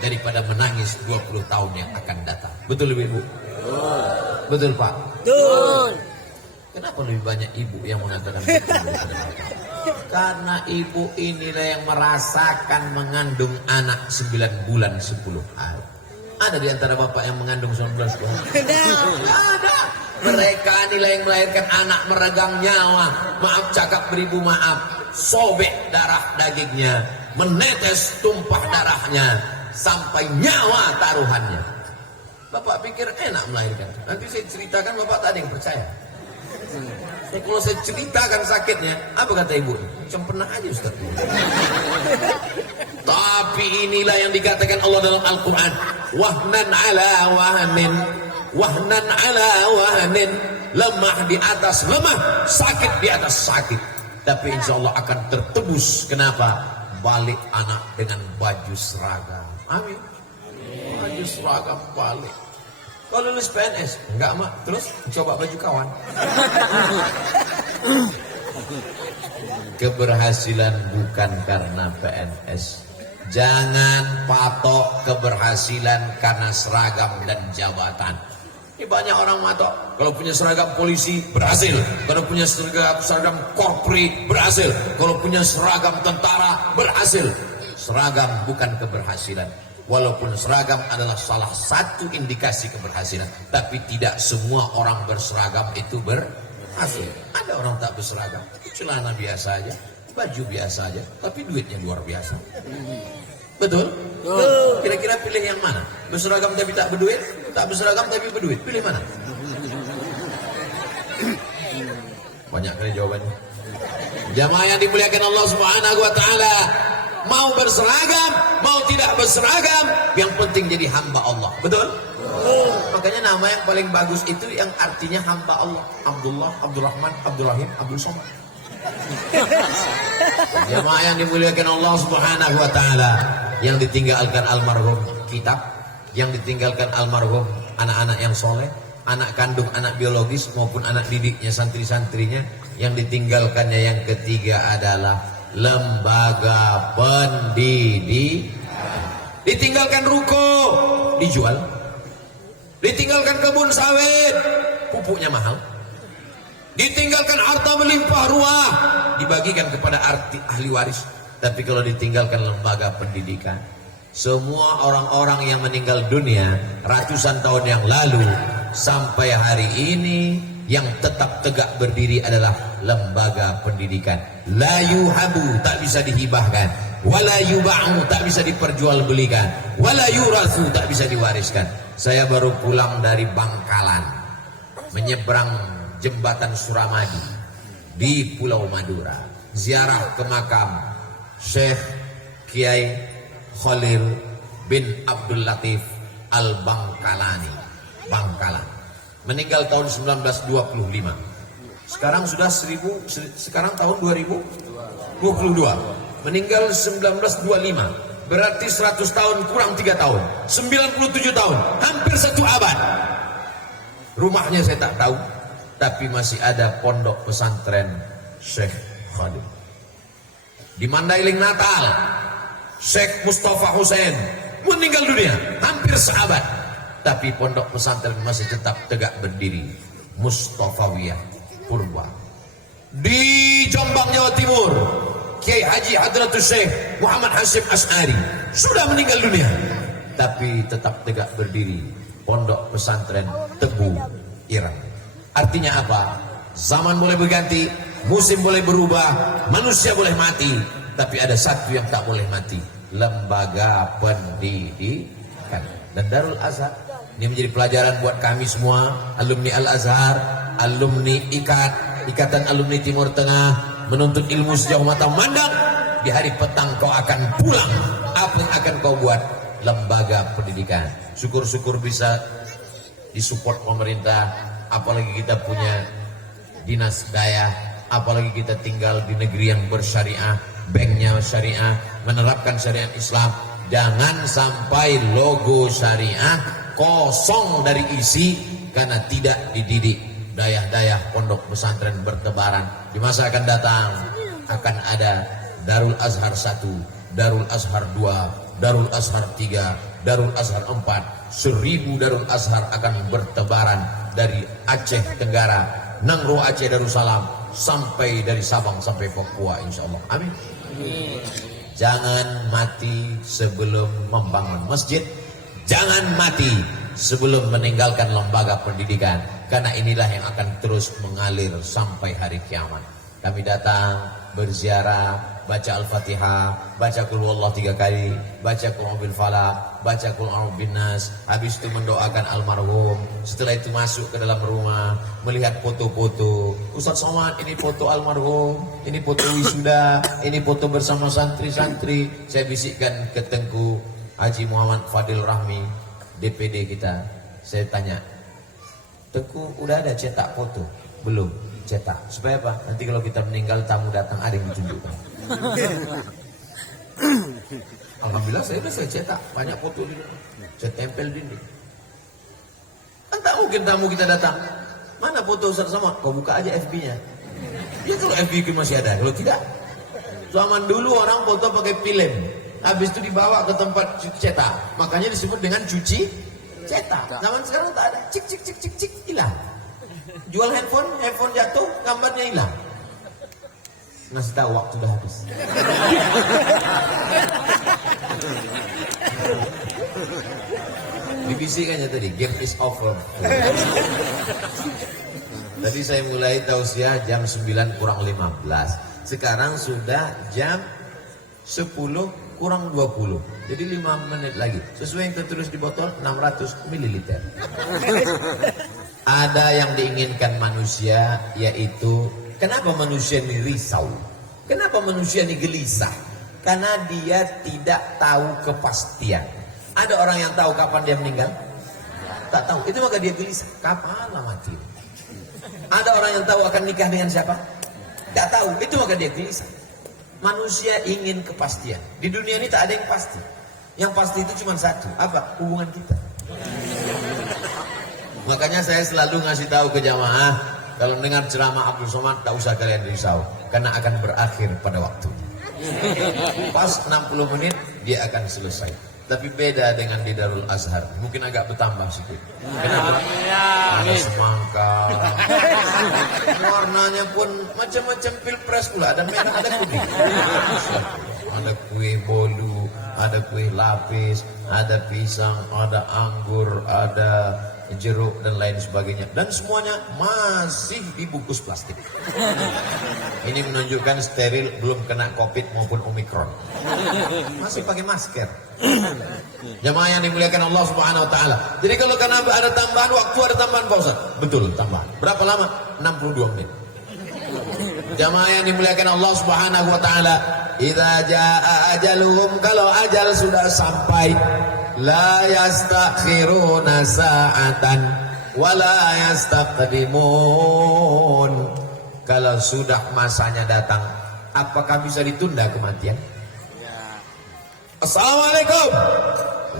daripada menangis 20 tahun yang akan datang. Betul Ibu? Betul Pak? Betul. Kenapa lebih banyak ibu yang mengatakan betul? Karena ibu inilah yang merasakan mengandung anak 9 bulan 10 hari. Ada di antara bapak yang mengandung 19 bulan? Ada. Mereka inilah yang melahirkan anak meregang nyawa. Maaf cakap beribu maaf. Sobek darah dagingnya, menetes tumpah darahnya, sampai nyawa taruhannya. Bapak pikir enak melahirkan. Nanti saya ceritakan bapak tak ada yang percaya. Kalau saya ceritakan sakitnya, apa kata ibu? Cempenak aja Ustaz. Tapi inilah yang dikatakan Allah dalam Al-Quran. Wahnan ala wahnin, wahnan ala wahnin. Lemah di atas lemah, sakit di atas sakit. Tapi insya Allah akan tertebus. Kenapa? Balik anak dengan baju seragam. Amin. Baju seragam balik. Kalau lulus PNS, enggak mak, terus coba baju kawan. Keberhasilan bukan karena PNS. Jangan patok keberhasilan karena seragam dan jabatan. Ini banyak orang matok. Kalau punya seragam polisi berhasil. Kalau punya seragam korpri berhasil. Kalau punya seragam tentara berhasil. Seragam bukan keberhasilan. Walaupun seragam adalah salah satu indikasi keberhasilan, tapi tidak semua orang berseragam itu berhasil. Ada orang tak berseragam, celana biasa aja, baju biasa aja, tapi duitnya luar biasa. Betul? Kira-kira pilih yang mana? Berseragam tapi tak berduit? Tak berseragam tapi berduit? Pilih mana? Banyak kali jawabannya. Jamaah yang dimuliakan Allah Subhanahu wa taala, mau berseragam, mau tidak berseragam, yang penting jadi hamba Allah. Betul? Makanya nama yang paling bagus itu yang artinya hamba Allah. Abdullah, Abdurrahman, Abdurrahim, Abdul Somad. Jamaah yang dimuliakan Allah Subhanahu wa taala, yang ditinggalkan almarhum kitab, yang ditinggalkan almarhum anak-anak yang soleh, anak kandung, anak biologis maupun anak didiknya, santri-santrinya, yang ditinggalkannya yang ketiga adalah lembaga pendidikan. Ditinggalkan ruko, dijual. Ditinggalkan kebun sawit, pupuknya mahal. Ditinggalkan harta melimpah ruah, dibagikan kepada ahli waris. Tapi kalau ditinggalkan lembaga pendidikan, semua orang-orang yang meninggal dunia ratusan tahun yang lalu sampai hari ini, yang tetap tegak berdiri adalah lembaga pendidikan. La yuhabu, tak bisa dihibahkan. Wala yuba'u, tak bisa diperjualbelikan. Wala yurathu, tak bisa diwariskan. Saya baru pulang dari Bangkalan, menyeberang jembatan Suramadu di Pulau Madura, ziarah ke makam Syekh Kiai Khalil bin Abdul Latif Al-Bangkalani, Bangkalan. Meninggal tahun 1925. Sekarang sudah sekarang tahun 2022. Meninggal 1925. Berarti 100 tahun kurang 3 tahun. 97 tahun, hampir 1 abad. Rumahnya saya tak tahu, tapi masih ada pondok pesantren Syekh Khalil. Di Mandailing Natal, Syekh Mustafa Hussein meninggal dunia, hampir seabad, tapi pondok pesantren masih tetap tegak berdiri. Mustafawiyah Purba. Di Jombang, Jawa Timur, Kiai Haji Hadratus Syekh Muhammad Hasyim Asy'ari sudah meninggal dunia, tapi tetap tegak berdiri pondok pesantren Tebu Ireng. Artinya apa? Zaman boleh berganti, musim boleh berubah, manusia boleh mati, tapi ada satu yang tak boleh mati, lembaga pendidikan. Dan Darul Azhar ini menjadi pelajaran buat kami semua, alumni Al-Azhar, alumni Ikatan Alumni Timur Tengah, menuntut ilmu sejauh mata memandang. Di hari petang kau akan pulang, apa yang akan kau buat? Lembaga pendidikan. Syukur-syukur bisa disupport pemerintah, apalagi kita punya dinas daya, apalagi kita tinggal di negeri yang bersyariah, banknya syariah, menerapkan syariat Islam. Jangan sampai logo syariah kosong dari isi karena tidak dididik. Dayah-dayah pondok pesantren bertebaran. Di masa akan datang akan ada Darul Azhar 1, Darul Azhar 2, Darul Azhar 3, Darul Azhar 4. 1000 Darul Azhar akan bertebaran dari Aceh Tenggara, Nangro Aceh Darussalam, sampai dari Sabang sampai Papua, insyaallah. Amin. Jangan mati sebelum membangun masjid. Jangan mati sebelum meninggalkan lembaga pendidikan, karena inilah yang akan terus mengalir sampai hari kiamat. Kami datang berziarah, baca Al-Fatihah, baca Qul Huwallahu 3 kali, baca Qul A'udzu bil Falaq, baca Qul A'udzu bin Nas, habis itu mendoakan almarhum. Setelah itu masuk ke dalam rumah, melihat foto-foto. Ustaz Somad, ini foto almarhum, ini foto wisuda, ini foto bersama santri-santri. Saya bisikkan ke Tengku Haji Muhammad Fadil Rahmi, DPD kita. Saya tanya, Tengku udah ada cetak foto? Belum cetak. Supaya apa? Nanti kalau kita meninggal, tamu datang ada yang ditunjukkan. Alhamdulillah saya cetak banyak foto di rumah. Saya tempel dinding. Kan tak mungkin tamu kita datang, mana foto Ustaz Somad? Kau buka aja FB-nya. Ya kalau FB masih ada, kalau tidak. Zaman dulu orang foto pakai film, habis itu dibawa ke tempat cetak. Makanya disebut dengan cuci cetak. Zaman sekarang tak ada, cik cik cik cik cik, hilang. Jual handphone jatuh, gambarnya hilang. Ngasih tahu waktu sudah habis. Dibisikkannya tadi, game is over. Tadi saya mulai tausiah jam 9 kurang 15. Sekarang sudah jam 10 kurang 20. Jadi 5 menit lagi. Sesuai yang tertulis di botol 600 ml. Ada yang diinginkan manusia, yaitu kenapa manusia ini risau? Kenapa manusia ini gelisah? Karena dia tidak tahu kepastian. Ada orang yang tahu kapan dia meninggal? Tak tahu. Itu maka dia gelisah. Kapan lah mati? Ada orang yang tahu akan nikah dengan siapa? Tak tahu. Itu maka dia gelisah. Manusia ingin kepastian. Di dunia ini tak ada yang pasti. Yang pasti itu cuma satu. Apa? Hubungan kita. Makanya saya selalu ngasih tahu ke jamaah, kalau dengar ceramah Abdul Somad, tak usah kalian risau, karena akan berakhir pada waktunya. Pas 60 menit dia akan selesai. Tapi beda dengan di Darul Azhar, mungkin agak bertambah sedikit. Kenapa? Ada semangka, warnanya pun macam-macam pilpres pula. Ada merah, ada kuning. Ada kue bolu, ada kue lapis, ada pisang, ada anggur, ada jeruk dan lain sebagainya, dan semuanya masih dibungkus plastik. Ini menunjukkan steril, belum kena COVID maupun Omikron. Masih pakai masker. Jamaah yang dimuliakan Allah Subhanahu wa taala. Jadi kalau karena ada tambahan waktu, ada tambahan Pak Ustaz. Betul, tambahan. Berapa lama? 62 menit. Jamaah yang dimuliakan Allah Subhanahu wa taala, idza jaa ajaluhum, kalau ajal sudah sampai, la yastakhiruna sa'atan wa la yastaqdimun. Kalau sudah masanya datang, apakah bisa ditunda kematian? Assalamualaikum.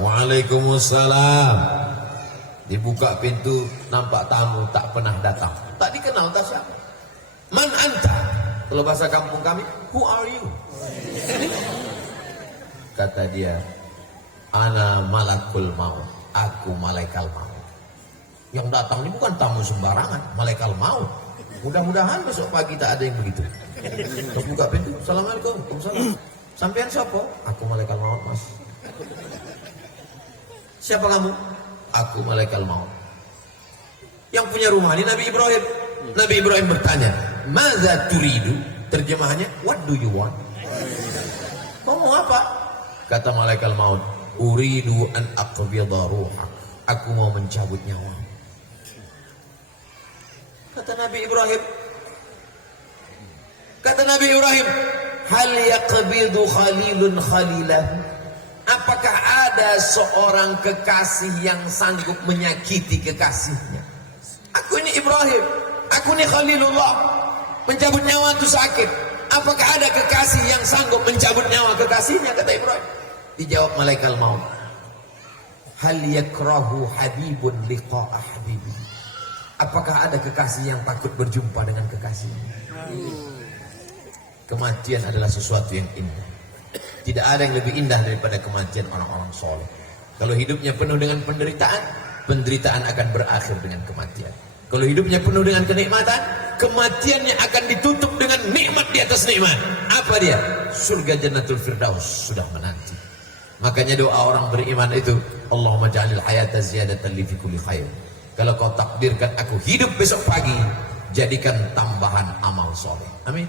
Waalaikumsalam. Dibuka pintu, nampak tamu tak pernah datang, tak dikenal, tak siapa. Man anta? Kalau bahasa kampung kami, who are you? Kata dia, ana malakul maut, aku malaikat maut. Yang datang ini bukan tamu sembarangan, malaikat maut. Mudah-mudahan besok pagi tak ada yang begitu. Terus buka pintu, assalamualaikum, waalaikumsalam. Sampean siapa? Aku malaikat maut, mas. Siapa kamu? Aku malaikat maut. Yang punya rumah ini Nabi Ibrahim. Nabi Ibrahim bertanya, maza turidu? Terjemahannya, what do you want? Kau mau apa? Kata malaikat maut, uridu an aqbidha ruhak. Aku mau mencabut nyawa. Kata Nabi Ibrahim, hal yaqbidu khalilun khalilahu? Apakah ada seorang kekasih yang sanggup menyakiti kekasihnya? Aku ini Ibrahim, aku ini Khalilullah. Mencabut nyawa itu sakit. Apakah ada kekasih yang sanggup mencabut nyawa kekasihnya? Kata Ibrahim. Dijawab malaikat maut, hal yakrahu habibun liqa'a habibi? Apakah ada kekasih yang takut berjumpa dengan kekasihnya? Kematian adalah sesuatu yang indah. Tidak ada yang lebih indah daripada kematian orang-orang soleh. Kalau hidupnya penuh dengan penderitaan, penderitaan akan berakhir dengan kematian. Kalau hidupnya penuh dengan kenikmatan, kematiannya akan ditutup dengan nikmat di atas nikmat. Apa dia? Surga Jannatul Firdaus sudah menanti. Makanya doa orang beriman itu, Allahumma ja'alil hayata ziyadatan li fi kulli khair. Kalau kau takdirkan aku hidup besok pagi, jadikan tambahan amal soleh. Amin.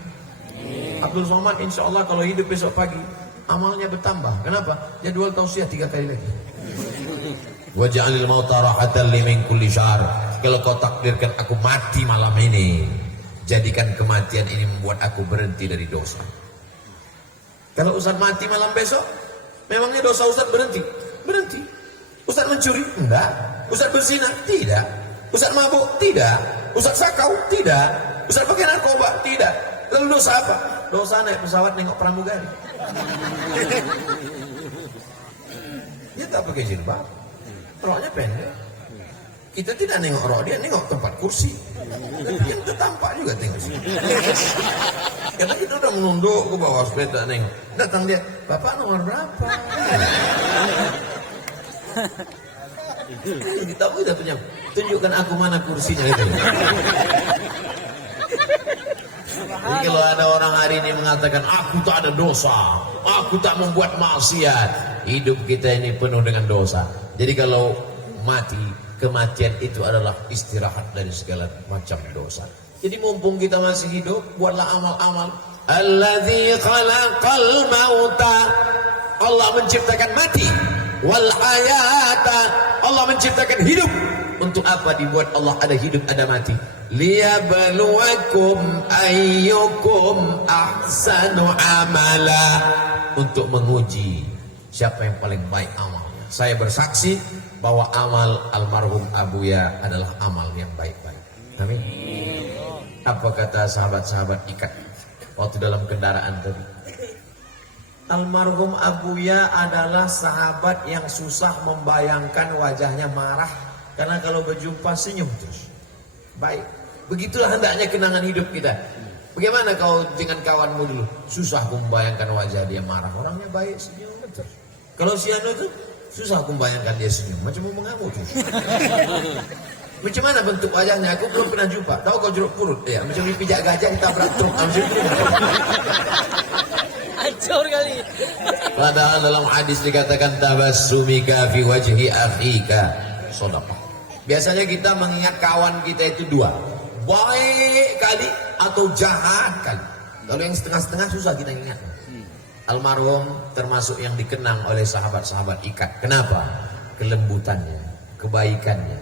Abdul Somad insya Allah kalau hidup besok pagi, amalnya bertambah. Kenapa? Jadwal tausiah 3 kali lagi. Wa ja'alil mauta rahatan li min kulli syar. Kalau kau takdirkan aku mati malam ini, jadikan kematian ini membuat aku berhenti dari dosa. Kalau Ustaz mati malam besok, memangnya dosa Ustaz berhenti? Berhenti. Ustaz mencuri? Enggak. Ustaz berzina? Tidak. Ustaz mabuk? Tidak. Ustaz sakau? Tidak. Ustaz pakai narkoba? Tidak. Lalu dosa apa? Dosa naik pesawat nengok pramugari. Dia tak pakai jilbab, roknya pendek. Kita tidak nengok rok dia, nengok tempat kursi. Yang tertampak juga tengok sini. Karena kita udah menunduk ke bawah sepeda nengok. Datang dia, Bapak nomor berapa? Tapi dapatnya, tunjukkan aku mana kursinya itu. Jadi kalau ada orang hari ini mengatakan aku tak ada dosa, aku tak membuat maksiat, hidup kita ini penuh dengan dosa. Jadi kalau mati, kematian itu adalah istirahat dari segala macam dosa. Jadi mumpung kita masih hidup, buatlah amal-amal. Alladzi khalaqal mauta, Allah menciptakan mati. Wal hayata, Allah menciptakan hidup. Untuk apa dibuat Allah ada hidup ada mati? Liyabluwakum ayyukum ahsanu amala, untuk menguji siapa yang paling baik amalnya. Saya bersaksi bahwa amal almarhum Abuya adalah amal yang baik-baik. Amin. Apa kata sahabat-sahabat ikat waktu dalam kendaraan tadi? Almarhum Abuya adalah sahabat yang susah membayangkan wajahnya marah, karena kalau berjumpa senyum terus. Baik, begitulah hendaknya kenangan hidup kita. Bagaimana kau dengan kawanmu dulu? Susah aku membayangkan wajah dia marah, orangnya baik, senyum terus. Kalau si Anu tuh susah aku membayangkan dia senyum, macam mau mengamuk terus. Macam mana bentuk wajahnya? Aku belum pernah jumpa. Tahu kau jeruk purut? Ya, macam dipijak gajah ditabrak truk. Hancur kali. Padahal dalam hadis dikatakan tabassumika fi wajhi akhika shadaqah. Biasanya kita mengingat kawan kita itu dua, baik kali atau jahat kali. Kalau yang setengah-setengah susah kita ingat. Almarhum termasuk yang dikenang oleh sahabat-sahabat ikat. Kenapa? Kelembutannya, kebaikannya,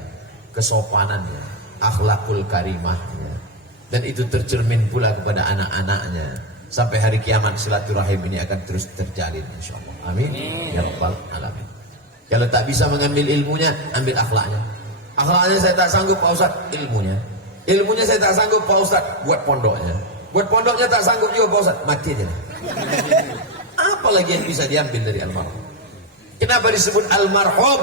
kesopanannya, akhlakul karimahnya. Dan itu tercermin pula kepada anak-anaknya. Sampai hari kiamat silaturahim ini akan terus terjalin, insyaallah. Amin. Ya rabbal alamin. Kalau tak bisa mengambil ilmunya, ambil akhlaknya. Akhlaknya saya tak sanggup Pak Ustaz, ilmunya. Ilmunya saya tak sanggup Pak Ustaz, buat pondoknya. Buat pondoknya tak sanggup juga Pak Ustaz, mati aja. Apalagi yang bisa diambil dari almarhum? Kenapa disebut almarhum?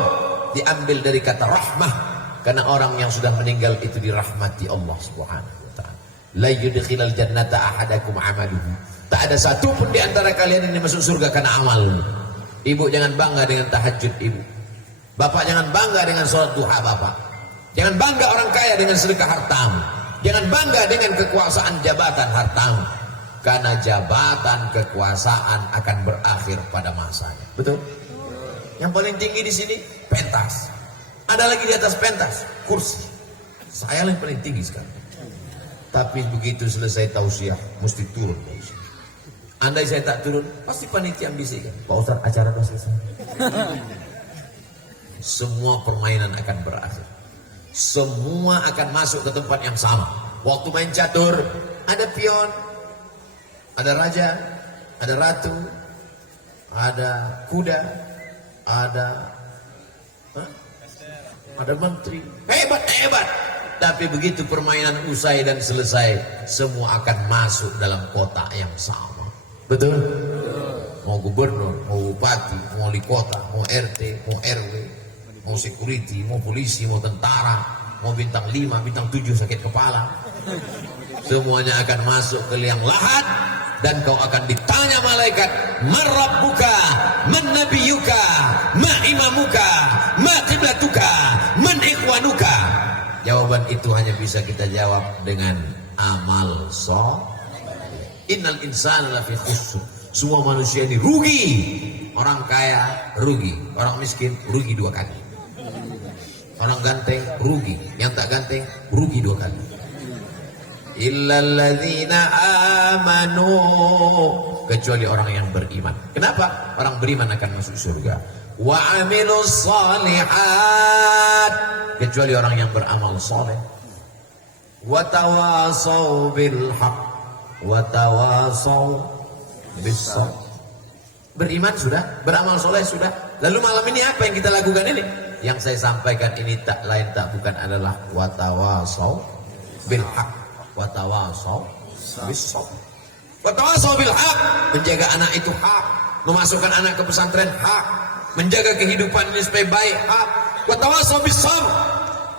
Diambil dari kata rahmah, karena orang yang sudah meninggal itu dirahmati Allah Subhanahu wa taala. La yudkhilal jannata ahadakum amaluhu. Tak ada satu pun di antara kalian yang masuk surga karena amalnya. Ibu jangan bangga dengan tahajud ibu. Bapak jangan bangga dengan sholat duha bapak. Jangan bangga orang kaya dengan sedekah hartamu. Jangan bangga dengan kekuasaan jabatan hartamu. Karena jabatan kekuasaan akan berakhir pada masanya. Betul? Yang paling tinggi di sini pentas. Ada lagi di atas pentas, kursi. Saya yang paling tinggi sekarang. Tapi begitu selesai tausiah, mesti turun. Andai saya tak turun, pasti panitia ambisikan. Pak Ustaz, acara sudah selesai. Semua permainan akan berakhir. Semua akan masuk ke tempat yang sama. Waktu main catur, ada pion, ada raja, ada ratu, ada kuda, ada menteri. Hebat. Tapi begitu permainan usai dan selesai, semua akan masuk dalam kotak yang sama. Betul? Mau gubernur, mau bupati, mau wali kota, mau RT, mau RW, mau security, mau polisi, mau tentara, mau bintang 5, bintang 7 sakit kepala. Semuanya akan masuk ke liang lahat. Dan kau akan ditanya malaikat, man rabbuka, man nabiyuka, ma imamuka, ma qiblatuka, man ikhwanuka. Jawaban itu hanya bisa kita jawab dengan amal soleh. Innal insana lafi khusr. Semua manusia ini rugi. Orang kaya rugi, orang miskin rugi 2 kali. Orang ganteng rugi, yang tak ganteng rugi 2 kali. Illalladzina amanu, kecuali orang yang beriman. Kenapa? Orang beriman akan masuk surga. Wa amilus solihat, kecuali orang yang beramal soleh. Wa tawasau bil haq, wa tawasau bis sabr. Beriman sudah, beramal soleh sudah. Lalu malam ini apa yang kita lakukan ini? Yang saya sampaikan ini tak lain tak bukan adalah wa tawasau bil haq, watawasau bis-sabr. Watawasau bil haq, menjaga anak itu hak, memasukkan anak ke pesantren hak, menjaga kehidupan ini supaya baik hak. Watawasau bis-sabr,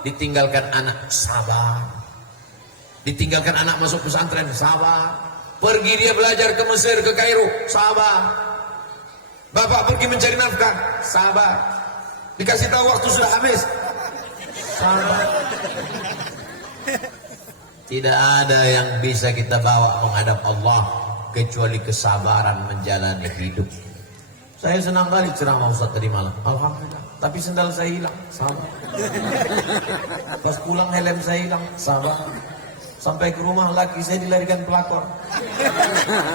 ditinggalkan anak sabar, ditinggalkan anak masuk pesantren sabar, pergi dia belajar ke Mesir, ke Kairo sabar, bapak pergi mencari nafkah sabar, Dikasih tahu waktu sudah habis. Sabar. Tidak ada yang bisa kita bawa menghadap Allah kecuali kesabaran menjalani hidup. Saya senang kali ceramah Ustaz tadi malam. Alhamdulillah. Tapi sendal saya hilang. Sabar. Pas pulang helm saya hilang. Sabar. Sampai ke rumah laki saya dilarikan pelakor.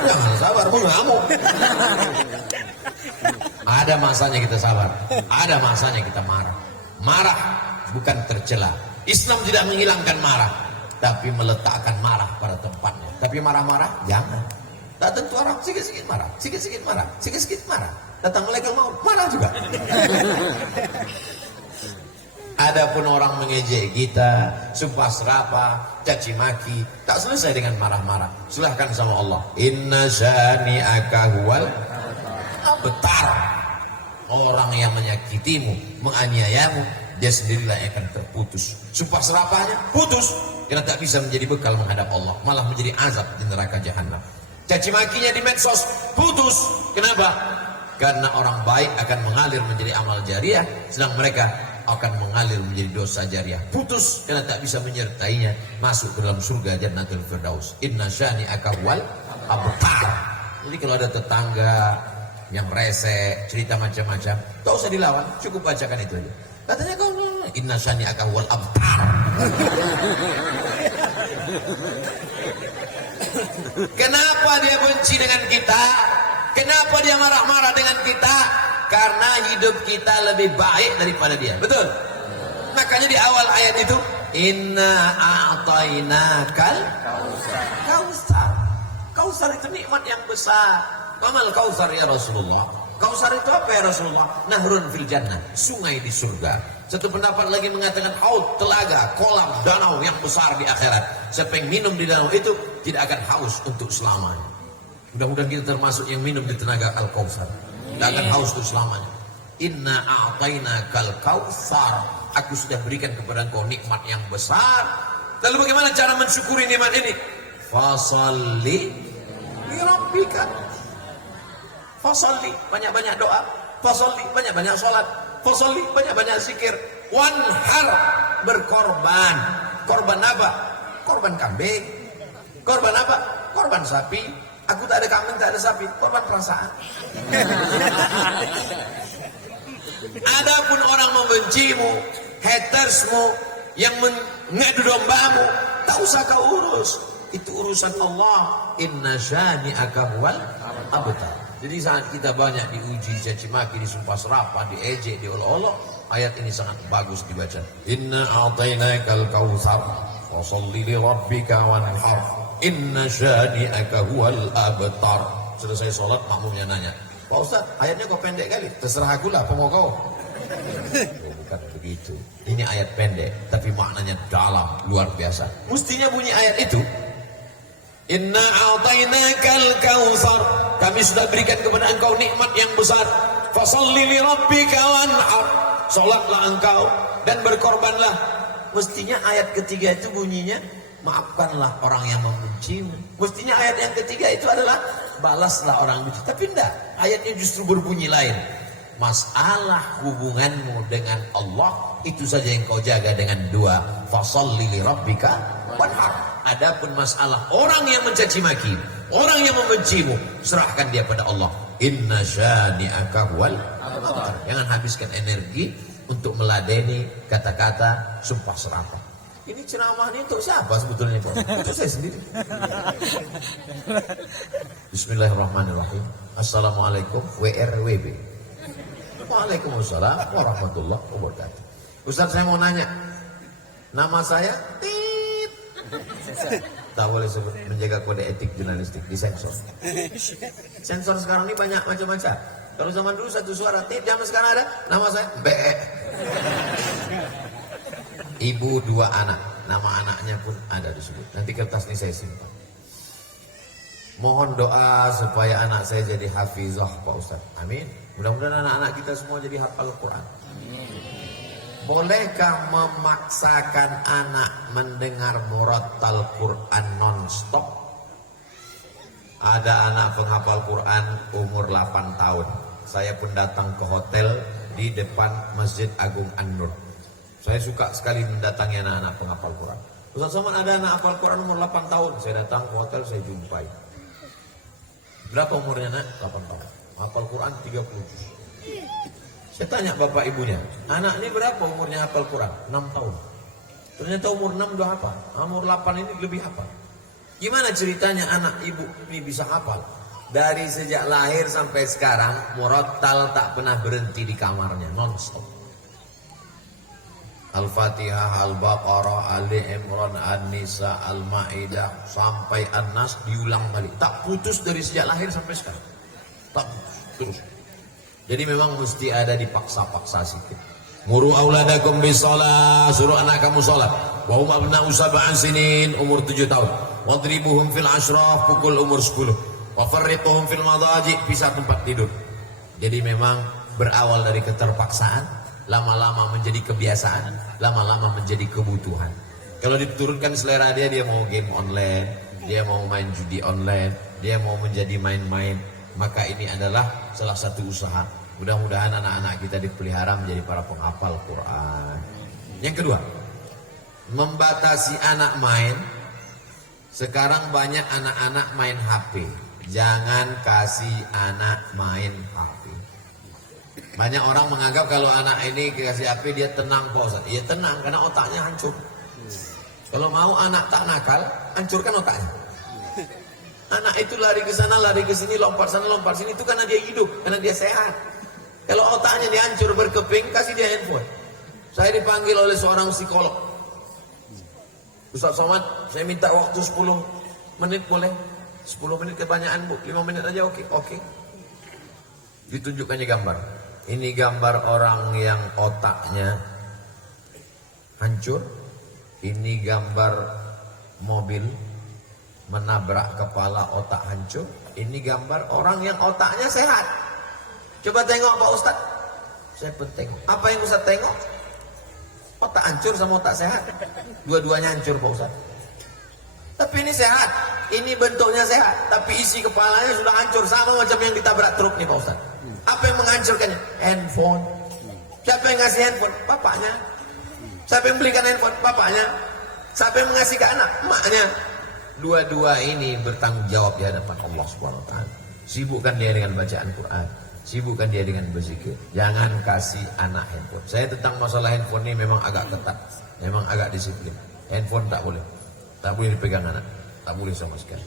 Jangan sabar, bunuh kamu. Ada masanya kita sabar. Ada masanya kita marah. Marah bukan tercela. Islam tidak menghilangkan marah, tapi meletakkan marah pada tempatnya. Tapi marah-marah jangan. Tak tentu orang sikit-sikit marah, sikit-sikit marah, sikit-sikit marah. Datang malaikat maut, marah juga. Adapun orang mengejek kita, sumpah serapah, caci maki, tak selesai dengan marah-marah. Silahkan sama Allah. Inna syani'aka huwal abtar. Orang yang menyakitimu, menganiayamu, dia sendirilah yang akan terputus. Sumpah serapahnya putus, karena tak bisa menjadi bekal menghadap Allah, malah menjadi azab di neraka jahanam. Caci makinya di medsos putus. Kenapa? Karena orang baik akan mengalir menjadi amal jariah, sedang mereka akan mengalir menjadi dosa jariah. Putus karena tak bisa menyertainya masuk ke dalam surga Jannatul Firdaus. Inna syani'aka huwal abtar. Jadi kalau ada tetangga yang rese, cerita macam-macam, tak usah dilawan, cukup bacakan itu aja. Katanya kau inna syani'aka huwal abtar. Kenapa dia benci dengan kita? Kenapa dia marah-marah dengan kita? Karena hidup kita lebih baik daripada dia. Betul? Makanya di awal ayat itu, inna a'tainakal kausar. Kausar itu nikmat yang besar. Kamal kausar ya Rasulullah. Kausar itu apa ya Rasulullah? Nahrun fil jannah, sungai di surga. Satu pendapat lagi mengatakan haud, telaga, kolam, danau yang besar di akhirat. Siapa yang minum di danau itu tidak akan haus untuk selamanya. Mudah-mudahan kita termasuk yang minum di tenaga Al-Kausar. Tidak akan haus untuk selamanya. Inna a'tainakal kausar. Aku sudah berikan kepada engkau nikmat yang besar. Lalu bagaimana cara mensyukuri nikmat ini? Fasalli li rabbika. Fasalli, banyak-banyak doa. Fasalli, banyak-banyak sholat. Fasalli, banyak-banyak zikir. Wanhar, berkorban. Korban apa? Korban kambing. Korban apa? Korban sapi. Aku tak ada kambing, tak ada sapi. Korban perasaan. Adapun orang membencimu, hatersmu, yang mengadu dombamu, tak usah kau urus. Itu urusan Allah. Inna syani'aka huwal abtar. Jadi saat kita banyak diuji, caci maki, disumpah serapah, diejek, diolok-olok, ayat ini sangat bagus dibaca. Inna a'tainakal kautsar fasholli li rabbika wanhar. Inna syani'aka huwal abtar. Selesai sholat, makmumnya nanya, Pak Ustaz, ayatnya kok pendek kali? Terserah aku lah, mau kau. Bukan begitu. Ini ayat pendek, tapi maknanya dalam, luar biasa. Mestinya bunyi ayat itu, Inna a'tainakal kautsar. Kami sudah berikan kepada engkau nikmat yang besar. Fasholli li rabbika wanhar. Salatlah engkau dan berkorbanlah. Mestinya ayat ketiga itu bunyinya, maafkanlah orang yang membencimu. Mestinya ayat yang ketiga itu adalah balaslah orang benci. Tapi tidak, ayatnya justru berbunyi lain. Masalah hubunganmu dengan Allah itu saja yang kau jaga dengan dua. Fasholli li rabbika wanhar. Adapun masalah orang yang mencaci maki, orang yang membencimu, serahkan dia pada Allah. Inna syani'aka huwal abtar. Jangan habiskan energi untuk meladeni kata-kata sumpah serapah. Ini ceramah ini untuk siapa sebetulnya Pak? Untuk saya sendiri. Bismillahirrahmanirrahim. Assalamualaikum WRWB. Waalaikumsalam warahmatullahi wabarakatuh. Ustaz, saya mau nanya, nama saya tak boleh sebut, menjaga kode etik jurnalistik, disensor. Sensor sekarang ini banyak macam-macam. Kalau zaman dulu satu suara tit, zaman sekarang ada nama saya B. Ibu 2 anak, nama anaknya pun ada disebut. Nanti kertas ini saya simpan. Mohon doa supaya anak saya jadi hafizah Pak Ustaz. Amin. Mudah-mudahan anak-anak kita semua jadi hafal Quran. Bolehkah memaksakan anak mendengar murattal Quran non-stop? Ada anak penghafal Quran umur 8 tahun. Saya pun datang ke hotel di depan Masjid Agung An-Nur. Saya suka sekali mendatangi anak-anak penghafal Quran. Ustaz Somad, ada anak hafal Quran umur 8 tahun. Saya datang ke hotel, saya jumpai. Berapa umurnya nak? 8 tahun. Hafal Quran 30 juz. Saya tanya bapak ibunya, anak ini berapa umurnya hafal Quran? 6 tahun. Ternyata umur 6 udah hafal. Umur 8 ini lebih hafal. Gimana ceritanya anak ibu ini bisa hafal? Dari sejak lahir sampai sekarang, murattal tak pernah berhenti di kamarnya, non-stop. Al-Fatihah, Al-Baqarah, Ali Imran, An-Nisa, Al-Ma'idah, sampai An-Nas diulang balik. Tak putus dari sejak lahir sampai sekarang. Tak putus, terus. Jadi memang mesti ada dipaksa-paksa sikit. Muru auladakum bisalah, suruh anak kamu salat. Wa hum abna'u sab'an sinin, umur 7 tahun. Wadribuhum fil ashraf, pukul umur 10. Wa farriquhum fil madaji, pisah tempat tidur. Jadi memang berawal dari keterpaksaan, lama-lama menjadi kebiasaan, lama-lama menjadi kebutuhan. Kalau diturunkan selera dia mau game online, dia mau main judi online, dia mau menjadi main-main, maka ini adalah salah satu usaha. Mudah-mudahan anak-anak kita dipelihara menjadi para penghafal Quran. Yang kedua, membatasi anak main. Sekarang banyak anak-anak main HP. Jangan kasih anak main HP. Banyak orang menganggap kalau anak ini dikasih HP dia tenang, Pak Ustaz. Iya tenang karena otaknya hancur. Kalau mau anak tak nakal, hancurkan otaknya. Anak itu lari ke sana, lari ke sini, lompat sana, lompat sini, itu karena dia hidup, karena dia sehat. Kalau otaknya dia hancur berkeping, kasih dia handphone. Saya dipanggil oleh seorang psikolog. Ustaz Somad, saya minta waktu 10 menit boleh? 10 menit kebanyakan Bu, 5 menit aja oke. Oke. Ditunjukkannya gambar. Ini gambar orang yang otaknya hancur. Ini gambar mobil menabrak kepala, otak hancur. Ini gambar orang yang otaknya sehat. Coba tengok Pak Ustaz. Saya pun tengok. Apa yang Ustaz tengok? Otak hancur sama otak sehat. Dua-duanya hancur Pak Ustaz. Tapi ini sehat. Ini bentuknya sehat. Tapi isi kepalanya sudah hancur. Sama macam yang ditabrak truk nih Pak Ustaz. Apa yang menghancurkannya? Handphone. Siapa yang ngasih handphone? Bapaknya. Siapa yang belikan handphone? Bapaknya. Siapa yang mengasih ke anak? Emaknya. Dua-dua ini bertanggung jawab di hadapan Allah Subhanahu wa taala. Sibukkan dia dengan bacaan Quran, sibukkan dia dengan berzikir. Jangan kasih anak handphone. Saya tentang masalah handphone ini memang agak ketat, memang agak disiplin. Handphone tak boleh dipegang anak, tak boleh sama sekali.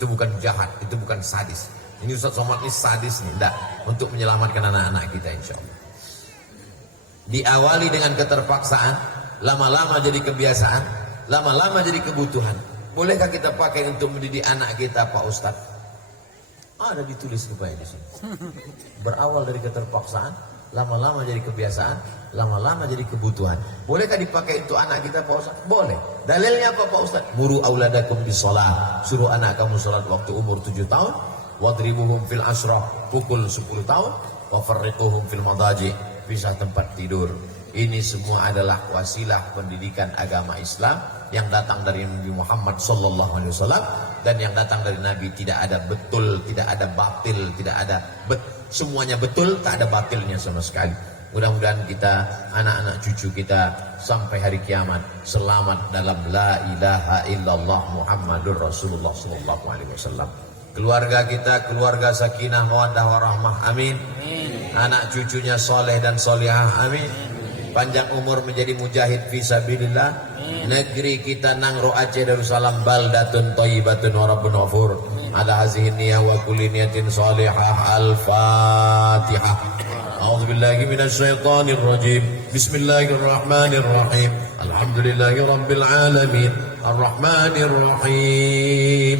Itu bukan jahat, itu bukan sadis. Ini Ustaz Somad ini sadis nih, enggak, untuk menyelamatkan anak-anak kita insyaallah. Diawali dengan keterpaksaan, lama-lama jadi kebiasaan, lama-lama jadi kebutuhan. Bolehkah kita pakai untuk mendidik anak kita Pak Ustaz? Ada ditulis rupanya di sini. Berawal dari keterpaksaan, lama-lama jadi kebiasaan, lama-lama jadi kebutuhan. Bolehkah dipakai untuk anak kita Pak Ustaz? Boleh. Dalilnya apa Pak Ustaz? Muru auladakum bisalah. Suruh anak kamu salat waktu umur 7 tahun. Wadribuhum fil ashrah, pukul 10 tahun. Wa farriquhum fil madaji, pisah tempat tidur. Ini semua adalah wasilah pendidikan agama Islam yang datang dari Nabi Muhammad sallallahu alaihi wasallam, dan yang datang dari Nabi tidak ada betul, tidak ada batil, tidak ada semuanya betul, tak ada batilnya sama sekali. Mudah-mudahan kita, anak-anak cucu kita sampai hari kiamat selamat dalam la ilaha illallah Muhammadur Rasulullah sallallahu alaihi wasallam. Keluarga kita keluarga sakinah mawaddah warahmah, amin. Anak cucunya soleh dan solihah, amin. Panjang umur menjadi mujahid fisabilillah. Negeri kita Nangro Aceh Darussalam baldatun thayyibatun wa rabbun ghafur. Ala hazihi niyyah wa kulli niyatin salihah. Al-Fatihah. A'udzubillahi minasyaitonir rajim. Bismillahirrahmanirrahim. Alhamdulillahi rabbil alamin. Arrahmanir rahim.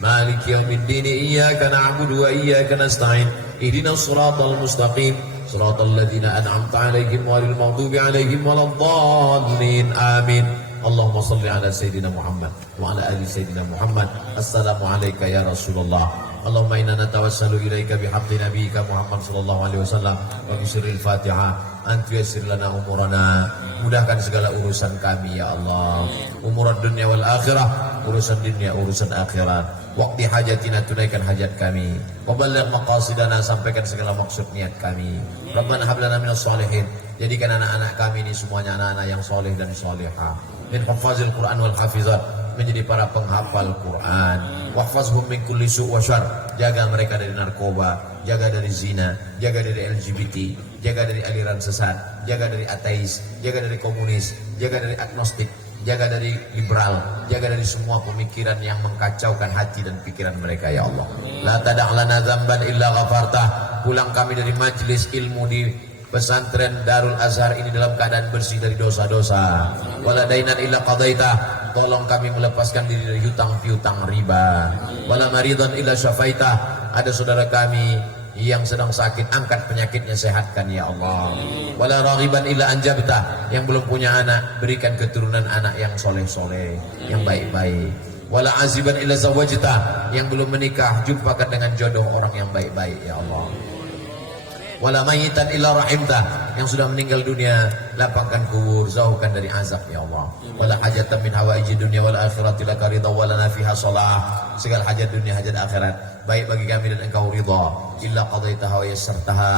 Maliki yaumiddin. Iyyaka na'budu wa iyyaka nasta'in. Ihdinas siratal mustaqim. Siratal ladzina an'amta 'alaihim ghairil maghdubi 'alaihim waladdallin. Amin. Allahumma shalli ala sayyidina Muhammad wa ala ali sayyidina Muhammad. Assalamu alayka ya Rasulullah. Allahumma inna natawassalu ilaika bihaqqi nabiyyika Muhammad sallallahu alaihi wasallam wa bi sirril Fatihah. Anta yassir lana umurana. Mudahkan segala urusan kami ya Allah. Umurad dunya wal akhirah, urusan dunia, urusan akhirat. Waqdi hajatina, tunaikan hajat kami. Waballigh maqasidana, sampaikan segala maksud niat kami. Rabbana hab lana minas sholihin, jadikan anak-anak kami ini semuanya anak-anak yang soleh dan solehah. Min hafazil Quran wal hafizat, menjadi para penghafal Quran. Wahfazhum min kulli su' wa syarr, jaga mereka dari narkoba, jaga dari zina, jaga dari LGBT, jaga dari aliran sesat, jaga dari ateis, jaga dari komunis, jaga dari agnostik, jaga dari liberal, jaga dari semua pemikiran yang mengkacaukan hati dan pikiran mereka ya Allah. La tada' lana dzamban illa ghafartah. Pulang kami dari majelis ilmu di pesantren Darul Azhar ini dalam keadaan bersih dari dosa-dosa. Wala dainan illa qadaitah. Tolong kami melepaskan diri dari hutang piutang riba. Wala maridan illa syafaitah. Ada saudara kami yang sedang sakit, angkat penyakitnya, sehatkan ya Allah. Wala raghiban illa anjabtah. Yang belum punya anak, berikan keturunan anak yang soleh-soleh, yang baik-baik. Wala aziban illa zawajtah. Yang belum menikah, jumpakan dengan jodoh orang yang baik-baik ya Allah. Wala mayitan illa rahimtah. Yang sudah meninggal dunia, lapangkan kubur, jauhkan dari azab ya Allah. Wala hajatan min hawaiji dunya wal akhirati laka ridha wa lana fiha shalah. Segala hajat dunia, hajat akhirat baik bagi kami dan engkau ridha. Illa qadaitaha wa yassartaha,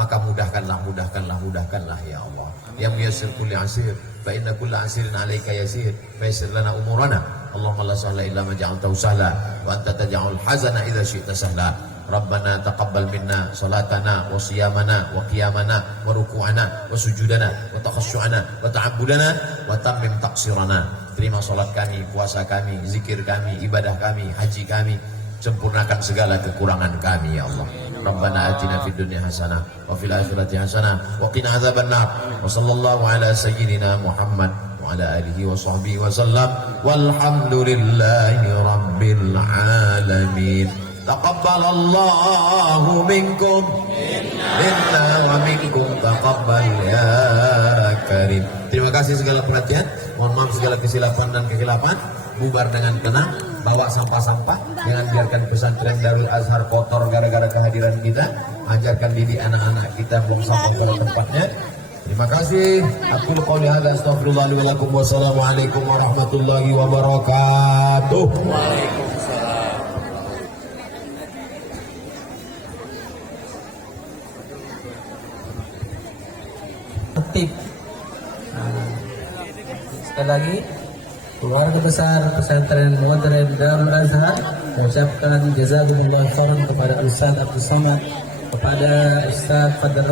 maka mudahkanlah ya Allah. Ya muyassir kulli asir, fa inna kulla asirin alayka yasir, fa yassir lana umurana. Allahumma la sahla illa ma ja'altahu sahla, wa anta taj'alul hazana idza syi'ta sahla. Rabbana taqabbal minna salatana wa siyamana wa qiyamana wa ruku'ana wa sujudana wa takhasyu'ana wa ta'abbudana wa tammim taqsirana. Terima salat kami, puasa kami, zikir kami, ibadah kami, haji kami. Sempurnakan segala kekurangan kami ya Allah. Rabbana atina fid dunya hasanah wa fil akhirati hasanah wa qina adzabannar. Wa sallallahu ala sayyidina Muhammad wa ala alihi wa sahbihi wa sallam. Walhamdulillahi rabbil alamin. Taqabbalallahu minkum minna wa minkum taqabbal ya karim. Terima kasih segala perhatian. Mohon maaf segala kesilapan dan kekhilafan. Bubar dengan tenang, bawa sampah-sampah. Jangan biarkan pesantren Darul Azhar kotor gara-gara kehadiran kita. Ajarkan didik anak-anak kita belum sampai ke tempatnya. Terima kasih. Aku qouli hadza astaghfirullah li wa lakum. Wassalamualaikum warahmatullahi wabarakatuh. Aktif. Sekali lagi, keluarga besar pesantren modern Darul Azhar mengucapkan jazakumullah khairan kepada Ustaz Abdul Samad, kepada Ustaz Fadl